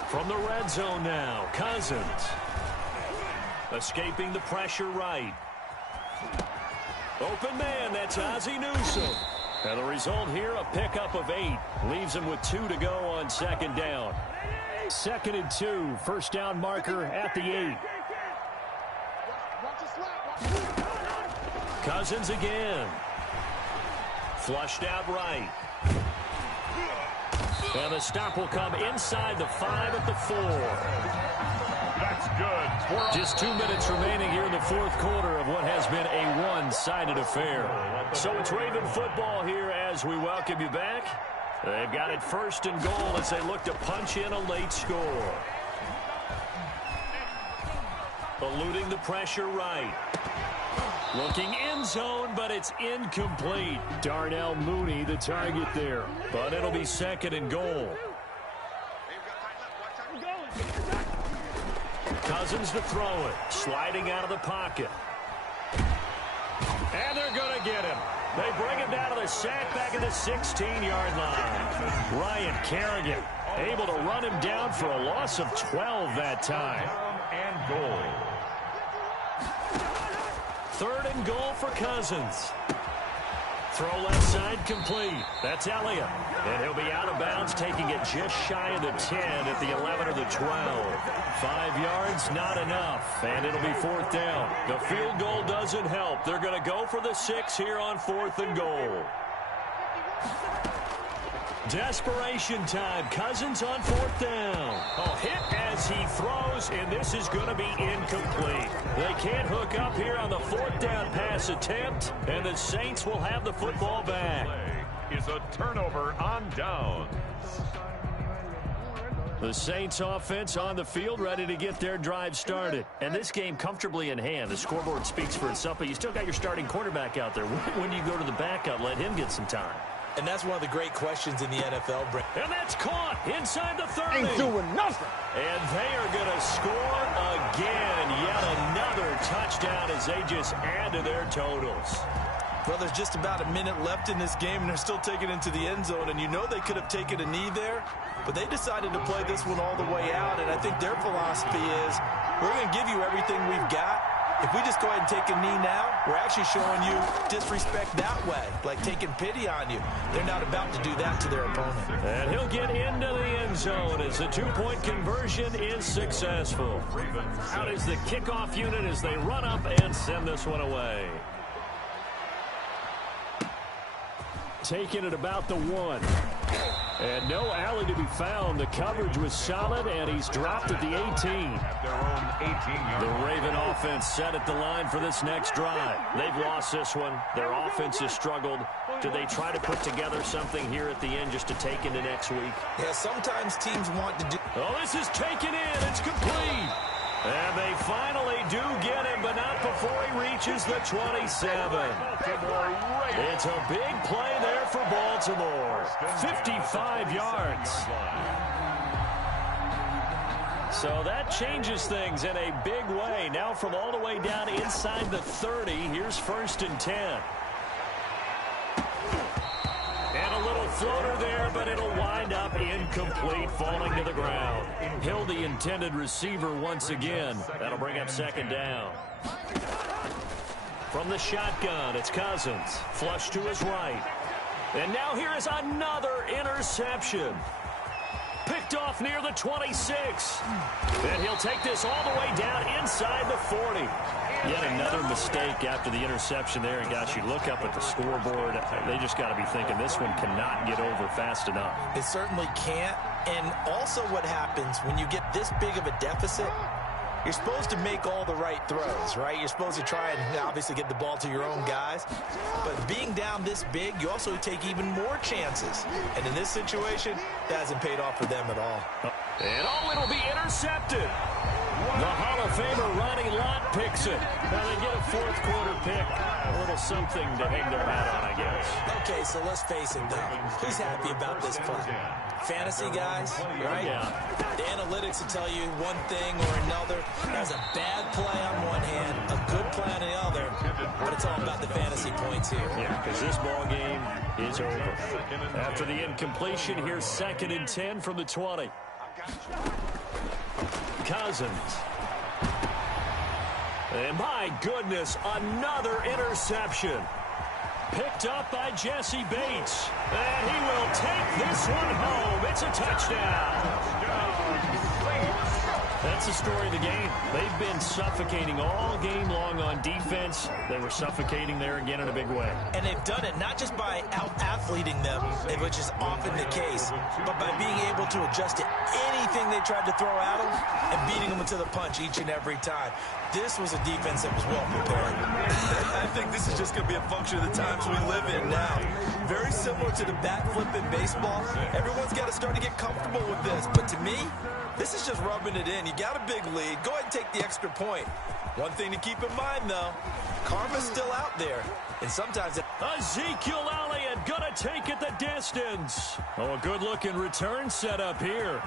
From the red zone now, Cousins. Escaping the pressure right. Open man, that's Ozzie Newsome. And the result here, a pickup of 8. Leaves him with 2 to go on 2nd down. 2nd and 2, 1st down marker at the 8. Cousins again. Flushed out right. And the stop will come inside the 5 at the 4. That's good. Just 2 minutes remaining here in the 4th quarter of what has been a one-sided affair. So it's Raven football here as we welcome you back. They've got it 1st and goal as they look to punch in a late score. Eluding the pressure right. Looking end zone, but it's incomplete. Darnell Mooney, the target there. But it'll be 2nd and goal. Cousins to throw it. Sliding out of the pocket. And they're going to get him. They bring him down to the sack back at the 16-yard line. Ryan Kerrigan able to run him down for a loss of 12 that time. And goal. 3rd and goal for Cousins. Throw left side complete. That's Elliott. And he'll be out of bounds, taking it just shy of the 10 at the 11 or the 12. 5 yards, not enough. And it'll be 4th down. The field goal doesn't help. They're going to go for the 6 here on 4th and goal. Desperation time. Cousins on 4th down. A hit as he throws, and this is going to be incomplete. They can't hook up here on the 4th down pass attempt, and the Saints will have the football back. Is a turnover on down. The Saints offense on the field, ready to get their drive started. And this game comfortably in hand. The scoreboard speaks for itself, but you still got your starting quarterback out there. When do you go to the backup, let him get some time? And that's one of the great questions in the NFL. And that's caught inside the 30. Ain't doing nothing. And they are going to score again. Yet another touchdown as they just add to their totals. Well, there's just about a minute left in this game, and they're still taking it into the end zone. And you know they could have taken a knee there, but they decided to play this one all the way out. And I think their philosophy is, we're going to give you everything we've got. If we just go ahead and take a knee now, we're actually showing you disrespect that way, like taking pity on you. They're not about to do that to their opponent. And he'll get into the end zone as the 2-point conversion is successful. Out is the kickoff unit as they run up and send this one away. Taking it about the 1. And no alley to be found. The coverage was solid, and he's dropped at the 18. At their own 18-yard. The Raven offense set at the line for this next drive. They've lost this one. Their offense has struggled. Do they try to put together something here at the end just to take into next week? Yeah, sometimes teams want to do... Oh, this is taken in. It's complete. And they finally do get him, but not before he reaches the 27. It's a big play there for Baltimore. 55 yards. So that changes things in a big way. Now from all the way down inside the 30, here's 1st and 10. And a little floater there, but it'll wind up incomplete, falling to the ground. Hill, the intended receiver once again. That'll bring up 2nd down. From the shotgun, it's Cousins. Flush to his right. And now here is another interception. Picked off near the 26. And he'll take this all the way down inside the 40. Yet another mistake after the interception there. And, gosh, you look up at the scoreboard, they just got to be thinking this one cannot get over fast enough. It certainly can't. And also what happens when you get this big of a deficit, you're supposed to make all the right throws, right? You're supposed to try and obviously get the ball to your own guys. But being down this big, you also take even more chances. And in this situation, that hasn't paid off for them at all. And it'll be intercepted. The Hall of Famer Ronnie Lott picks it. Now they get a 4th quarter pick. A little something to hang their hat on, I guess. Okay, so let's face it, though. Who's happy about this play? Fantasy guys, right? Yeah. The analytics will tell you one thing or another. There's a bad play on one hand, a good play on the other, but it's all about the fantasy points here. Yeah, because this ball game is over. After the incompletion, here's 2nd and 10 from the 20. Cousins. And my goodness, another interception. Picked up by Jesse Bates. And he will take this one home. It's a touchdown. That's the story of the game. They've been suffocating all game long on defense. They were suffocating there again in a big way. And they've done it not just by out-athleting them, which is often the case, but by being able to adjust to anything they tried to throw at them and beating them to the punch each and every time. This was a defense that was well prepared. I think this is just going to be a function of the times we live in now. Very similar to the backflip in baseball. Everyone's got to start to get comfortable with this. But to me, this is just rubbing it in. You got a big lead. Go ahead and take the extra point. One thing to keep in mind, though, karma's still out there. And sometimes... Ezekiel Elliott gonna take it the distance. Oh, a good-looking return setup here.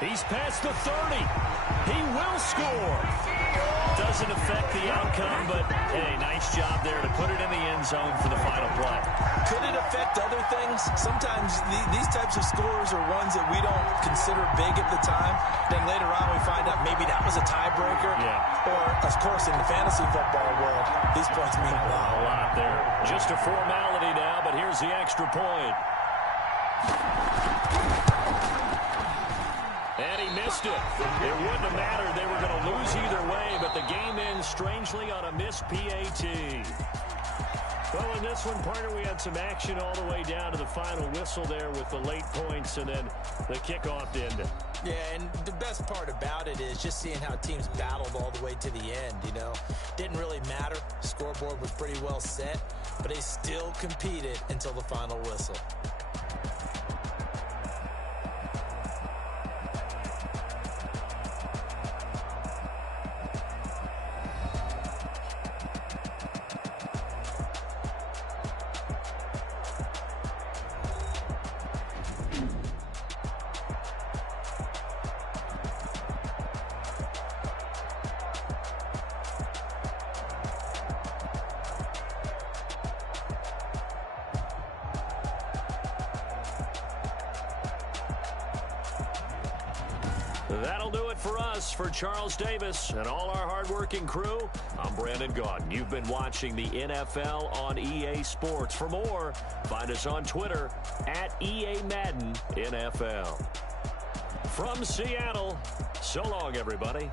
He's past the 30. He will score. Doesn't affect the outcome, but, hey, nice job there to put it in the end zone for the final play. Could it affect other things? Sometimes these types of scores are ones that we don't consider big at the time. Then later on we find out maybe that was a tiebreaker. Yeah. Or, of course, in the fantasy football world, these points mean a lot. A lot there. Just a formality now, but here's the extra point. And he missed it. It wouldn't have mattered. They were going to lose either way, but the game ends strangely on a missed PAT. Well, in this one, partner, we had some action all the way down to the final whistle there with the late points and then the kickoff to end it. Yeah, and the best part about it is just seeing how teams battled all the way to the end, you know. Didn't really matter. Scoreboard was pretty well set, but they still competed until the final whistle. That'll do it for us. For Charles Davis and all our hardworking crew, I'm Brandon Gaudin. You've been watching the NFL on EA Sports. For more, find us on Twitter at EA Madden NFL. From Seattle, so long, everybody.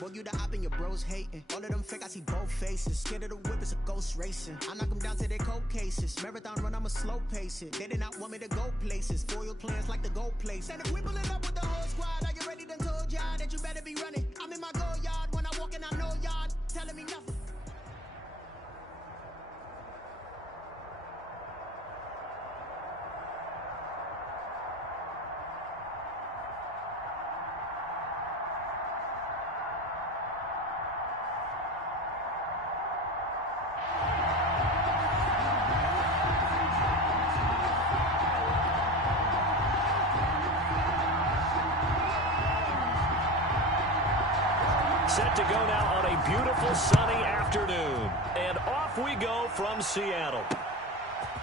Boy, you the op and your bros hating. All of them fake, I see both faces. Scared of the whip, it's a ghost racing. I knock them down to their cold cases. Marathon run, I'ma slow pace it. They did not want me to go places. Foil plans like the go place. And if we pulling up with the whole squad, are you ready? Done told y'all that you better be running. I'm in my go yard. When I walk in, I know y'all telling me nothing. Set to go now on a beautiful sunny afternoon. And off we go from Seattle.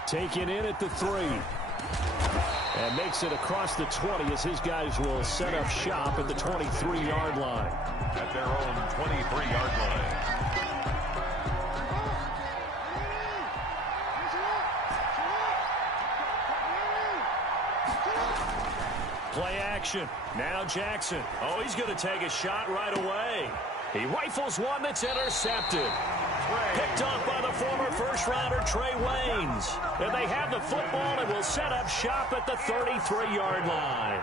Taken in at the 3. And makes it across the 20 as his guys will set up shop at the 23-yard line. At their own 23-yard line. Play action. Now Jackson. Oh, he's going to take a shot right away. He rifles one that's intercepted. Picked off by the former first-rounder Trey Waynes. And they have the football and will set up shop at the 33-yard line.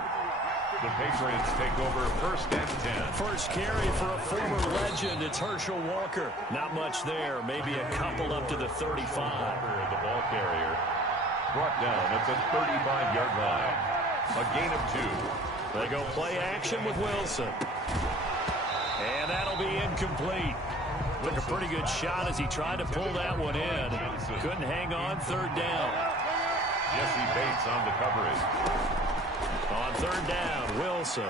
The Patriots take over first and 10. First carry for a former legend. It's Herschel Walker. Not much there. Maybe a couple up to the 35. The ball carrier brought down at the 35-yard line. A gain of 2. They go play action with Wilson. And that'll be incomplete. Took a pretty good shot as he tried to pull that one in. Couldn't hang on. Third down. Jesse Bates on the coverage. On third down, Wilson.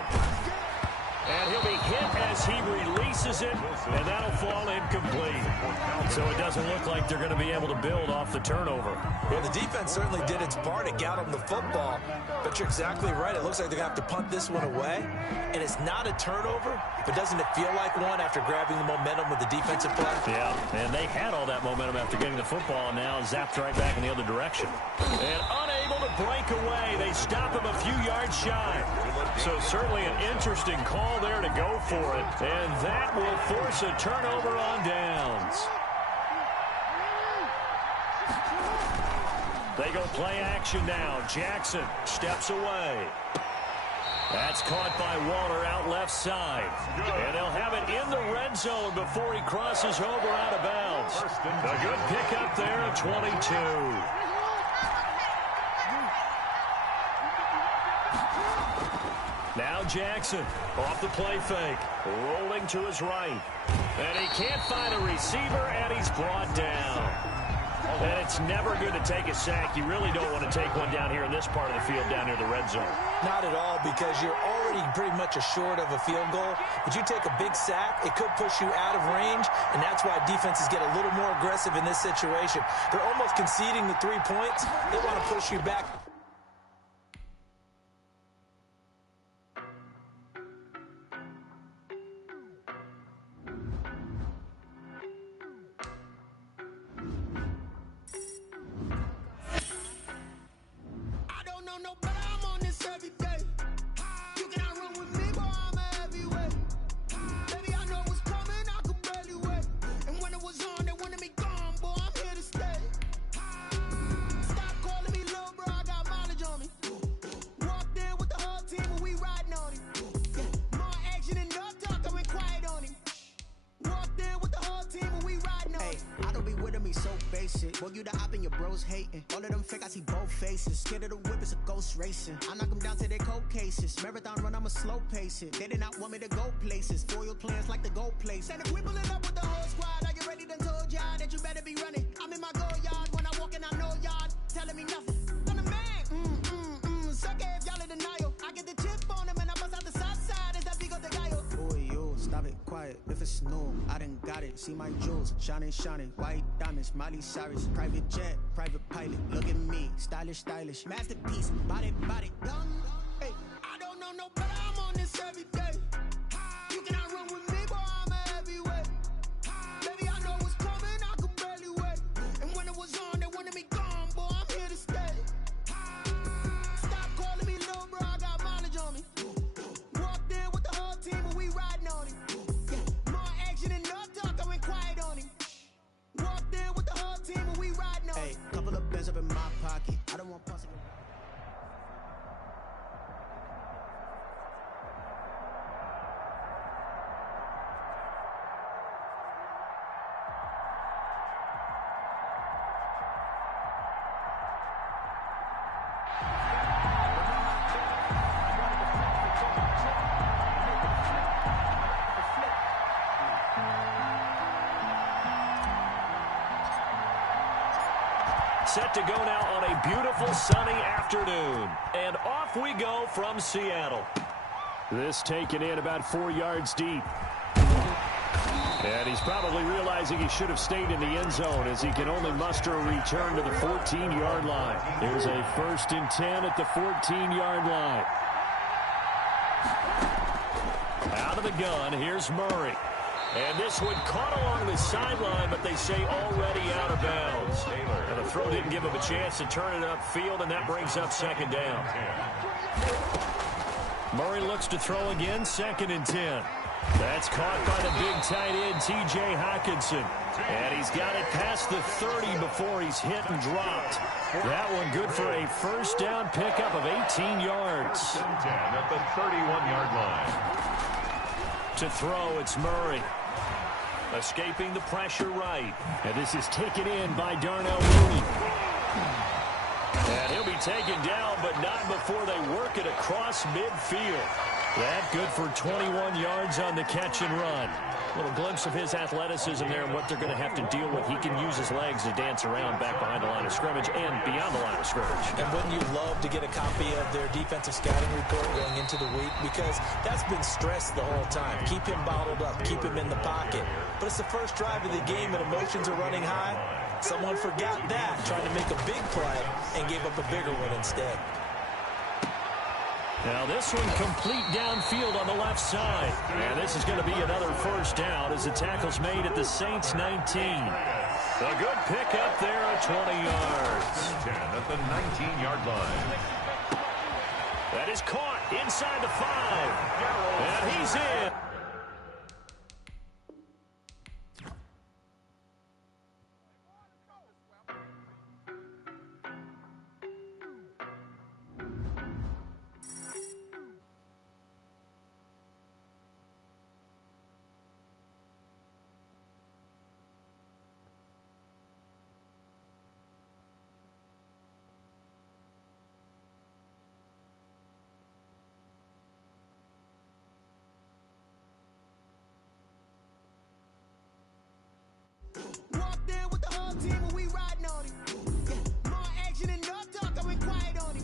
And he'll be hit as he releases it, and that'll fall incomplete. So it doesn't look like they're going to be able to build off the turnover. Well, the defense certainly did its part to get them the football, but you're exactly right. It looks like they're going to have to punt this one away, and it's not a turnover, but doesn't it feel like one after grabbing the momentum with the defensive play? Yeah, and they had all that momentum after getting the football, and now zapped right back in the other direction. And unable to break away, they stop him a few yards shy. So certainly an interesting call there to go for it, and that will force a turnover on downs. They go play action now. Jackson steps away. That's caught by Waller out left side. And they'll have it in the red zone before he crosses over out of bounds. A good pickup there at 22. Now Jackson off the play fake. Rolling to his right. And he can't find a receiver, and he's brought down. And it's never good to take a sack. You really don't want to take one down here in this part of the field down near the red zone. Not at all, because you're already pretty much assured of a field goal. But you take a big sack, it could push you out of range, and that's why defenses get a little more aggressive in this situation. They're almost conceding the 3 points. They want to push you back. Boy, you the op and your bros hating. All of them fake, I see both faces. Scared of the whip, it's a ghost racing. I knock them down to their cold cases. Marathon run, I'ma slow pace it. They did not want me to go places. Foil plans like the gold place. And if we pulling up with the whole squad, I get ready to told y'all that you better be running. I'm in my go yard. When I walk in, I know y'all telling me nothing. I'm the man. Suck it if y'all in denial. I get the chip on them and I bust out the south side. Is that big of the guy? Boy, yo, stop it, quiet. If it's new, I done got it. See my jewels, shining, white diamonds, Miley Cyrus, private jet, private pilot. Look at me, stylish, masterpiece, body, young. Hey, I don't know no better. I'm on this every day. You cannot run with me, boy. I'm a heavyweight. Baby, I know what's coming. I could barely wait. And when it was on, they wanted me gone, boy. I'm here to stay. Stop calling me little bro. I got mileage on me. Walked in with the whole team, and we riding on it. Hey, couple of bands up in my pocket. I don't want possible. Set to go now on a beautiful sunny afternoon. And off we go from Seattle. This taken in about 4 yards deep. And he's probably realizing he should have stayed in the end zone as he can only muster a return to the 14-yard line. Here's a 1st and 10 at the 14-yard line. Out of the gun, here's Murray. And this one caught along the sideline, but they say already out of bounds. And the throw didn't give him a chance to turn it upfield, and that brings up 2nd down. Murray looks to throw again, 2nd and 10. That's caught by the big tight end, T.J. Hockenson. And he's got it past the 30 before he's hit and dropped. That one good for a 1st down pickup of 18 yards. 10 at the 31-yard line. To throw, it's Murray. Escaping the pressure right. And this is taken in by Darnell Mooney. And he'll be taken down, but not before they work it across midfield. That good for 21 yards on the catch and run. Little glimpse of his athleticism there and what they're going to have to deal with. He can use his legs to dance around back behind the line of scrimmage and beyond the line of scrimmage. And wouldn't you love to get a copy of their defensive scouting report going into the week? Because that's been stressed the whole time. Keep him bottled up. Keep him in the pocket. But it's the first drive of the game and emotions are running high. Someone forgot that, trying to make a big play and gave up a bigger one instead. Now this one complete downfield on the left side. And this is going to be another first down as the tackle's made at the Saints 19. A good pickup there at 20 yards. 10 at the 19-yard line. That is caught inside the 5. And he's in. Walked in with the whole team and we riding on it. Yeah, more action and no talk, I went quiet on it.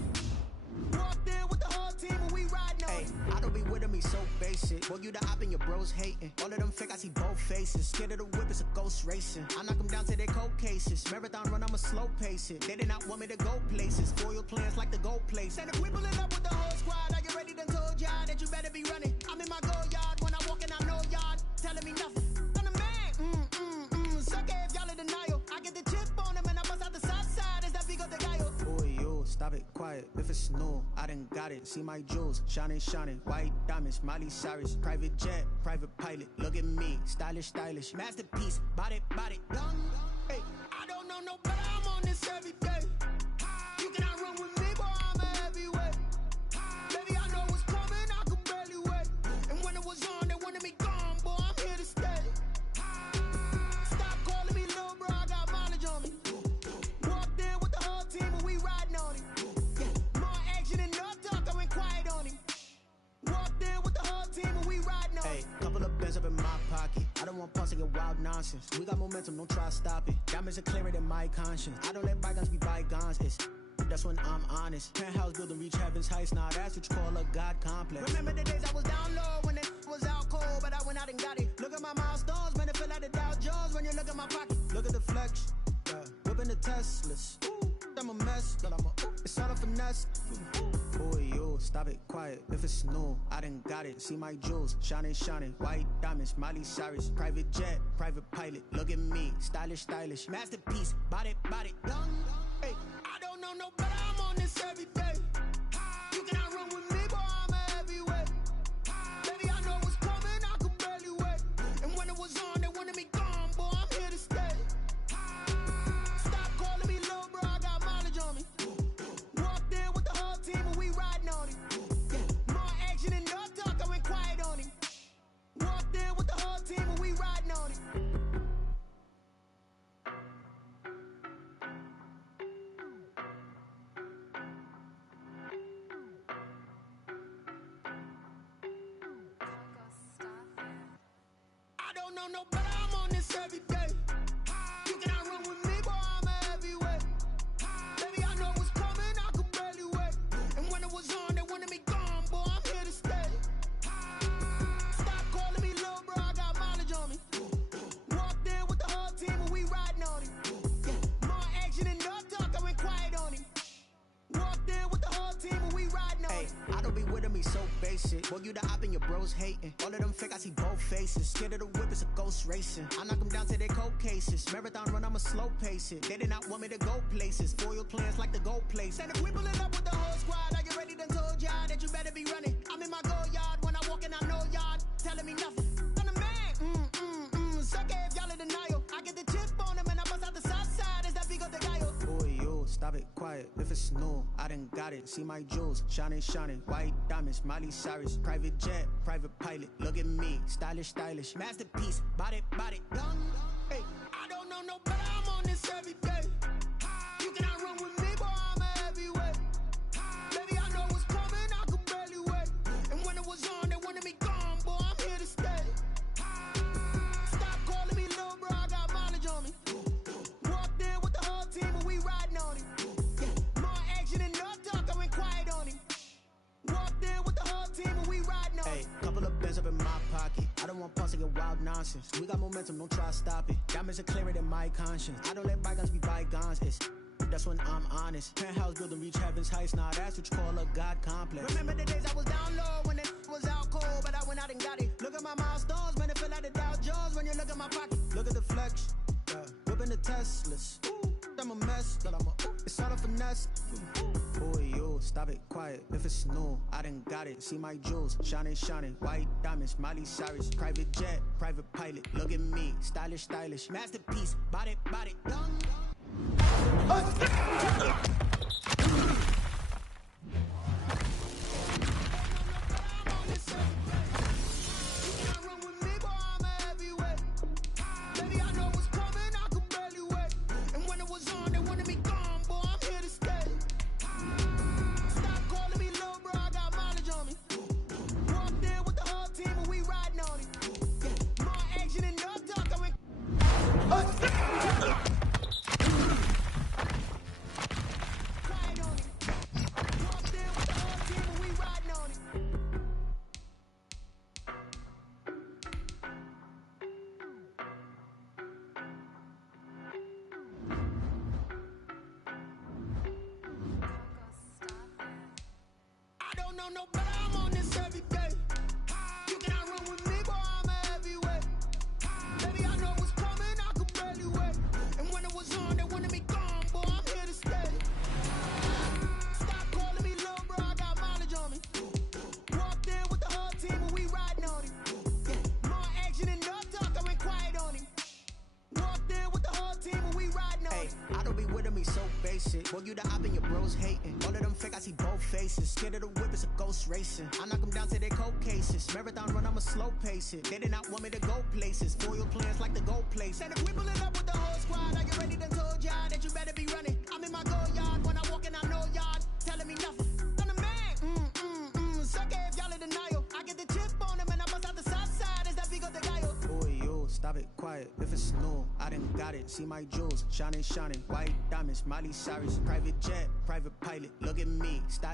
Walked in with the whole team and we riding on it. I don't be with him, he's so basic. Boy, you the op and your bros hating. All of them fake, I see both faces. Scared of the whip, it's a ghost racing. I knock them down to their cold cases. Marathon run, I'ma slow pace it. They did not want me to go places. Foil plans like the gold place. And if we pulling up with the whole squad, I get ready to told y'all that you better be running. I'm in my go yard when I walk in, I know y'all telling me nothing. I'm the man. Suck it if y'all in denial. I get the chip on them and I bust out the south side. Is that big of the guy? Boy, yo, stop it, quiet. If it's new, I done got it. See my jewels, shining, shining. White diamonds, Miley Cyrus. Private jet, private pilot. Look at me, stylish, stylish. Masterpiece, body, body. Hey, I don't know no better. I'm on this every day. You cannot run with me, boy. I'm a heavyweight. Baby, I know what's coming. I could barely wait. And when it was on, they wanted me gone, boy. I'm here to stay. Stop calling me little bro, I got mileage on me. Walked in with the whole team and we riding on it. Yeah, more action and no talk, I went quiet on it. Walked in with the whole team and we riding on it. Hey, couple of bands up in my pocket. I don't want pulse to get wild nonsense. We got momentum, don't try to stop it. Diamonds are clearer than my conscience. I don't let bygones be bygones. That's when I'm honest. Penthouse building reach heaven's heights. Now that's what you call a God complex. Remember the days I was down low when it was out cold, but I went out and got it. Look at my milestones, man, it feel like the Dow Jones when you look at my pocket. Look at the flex, whipping the Teslas. Ooh, I'm a mess, but it's all a finesse. Boy, yo, stop it, quiet. If it's new, I done got it. See my jewels, shining, shining. White diamonds, Miley Cyrus. Private jet, private pilot. Look at me, stylish, stylish. Masterpiece, body, body. Hey, I don't know no better. I'm on this every day. You cannot run with me, boy. I'm a heavyweight. Baby, I know what's coming. I could barely wait. And when it was on, they wanted me gone, boy. I'm here to stay. Stop calling me little bro. I got mileage on me. Walked in with the whole team and we riding on it. Yeah, more action and no talk. I went quiet on it. Walked in with the whole team and we riding on it. I don't know no better. I'm on this every day. You cannot run with me, boy. I'm a heavyweight. Baby, I know what's coming. I could barely wait. And when it was on, they wanted me gone, boy. I'm here to stay. Stop calling me little bro. I got mileage on me. Walked in with the whole team and we riding on it. Yeah, more action and no talk. I went quiet on it. Walked in with the whole team and we riding on it. I don't be with him, he's so basic. Boy, you the op and your bros hating. All of them fake, I see both faces. Scared of the whip, it's a ghost racing. I knock them down to their cold cases. Marathon run, I'ma slow pace it. They did not want me to go places. Foil plans like the gold place. And if we pulling up with the whole squad, I get ready to told y'all that you better be running. I'm in my go yard when I walk in, I know y'all telling me nothing. I'm the man. Suck it if y'all in denial. I get the chip on them and I bust out the south side. Is that big of the guy? Boy, yo, stop it, quiet. If it's new, I done got it. See my jewels, shining, shining. White diamonds, Miley Cyrus. Private jet, private pilot. Look at me, stylish, stylish. Masterpiece, body, body. Hey, I don't know no better. I'm on this every day. You cannot run with me, boy. I'm a heavyweight. Baby, I know what's coming. I could barely wait. And when it was on, they wanted me gone, boy. I'm here to stay. Hey, couple of bins up in my pocket. I don't want pause to get wild nonsense. We got momentum, don't try to stop it. Diamonds are clearer than my conscience. I don't let bygones be bygones. That's when I'm honest. Penthouse building reach heaven's heights. Nah, that's what you call a God complex. Remember the days I was down low when it was out cold, but I went out and got it. Look at my milestones, man, it feel like the Dow Jones when you look at my pocket. Look at the flex, whipping the Teslas. I'm a mess, but it's all a finesse. Boy, you stop it, quiet. If it's new, I done got it. See my jewels, shining, shining. White diamonds, Miley Cyrus. Private jet, private pilot. Look at me, stylish, stylish. Masterpiece, body, young. No, but I'm on this every day. You cannot run with me, boy, I'm a heavyweight. Baby, I know what's coming, I could barely wait. And when it was on, they wanted me gone, boy, I'm here to stay. Stop calling me little bro, I got mileage on me. Walked in with the whole team and we riding on him. More action and no talk, I went quiet on him. Walked in with the whole team and we riding on him. I don't be with me so basic. Boy, you the op and your bros hating. All of them fake, I see both faces. Scared of the whip, it's a ghost racing. I knock them down to their cold cases. Marathon run, I'ma slow pace it. They did not want me to go places. Foil plans like the go place. And if we pull it up with the whole squad, are you ready? Done told y'all that you better be running. I'm in my go yard. When I walk in, I know y'all telling me nothing. I'm the man. Suck it if y'all in denial. I get the chip on them and I bust out the south side. Is that Vigo de Gallo? Boy, you stop it, quiet. If it's new, I done got it. See my jewels, shining, shining. White diamonds, Miley Cyrus. Private jet, private pilot. Look at me, style.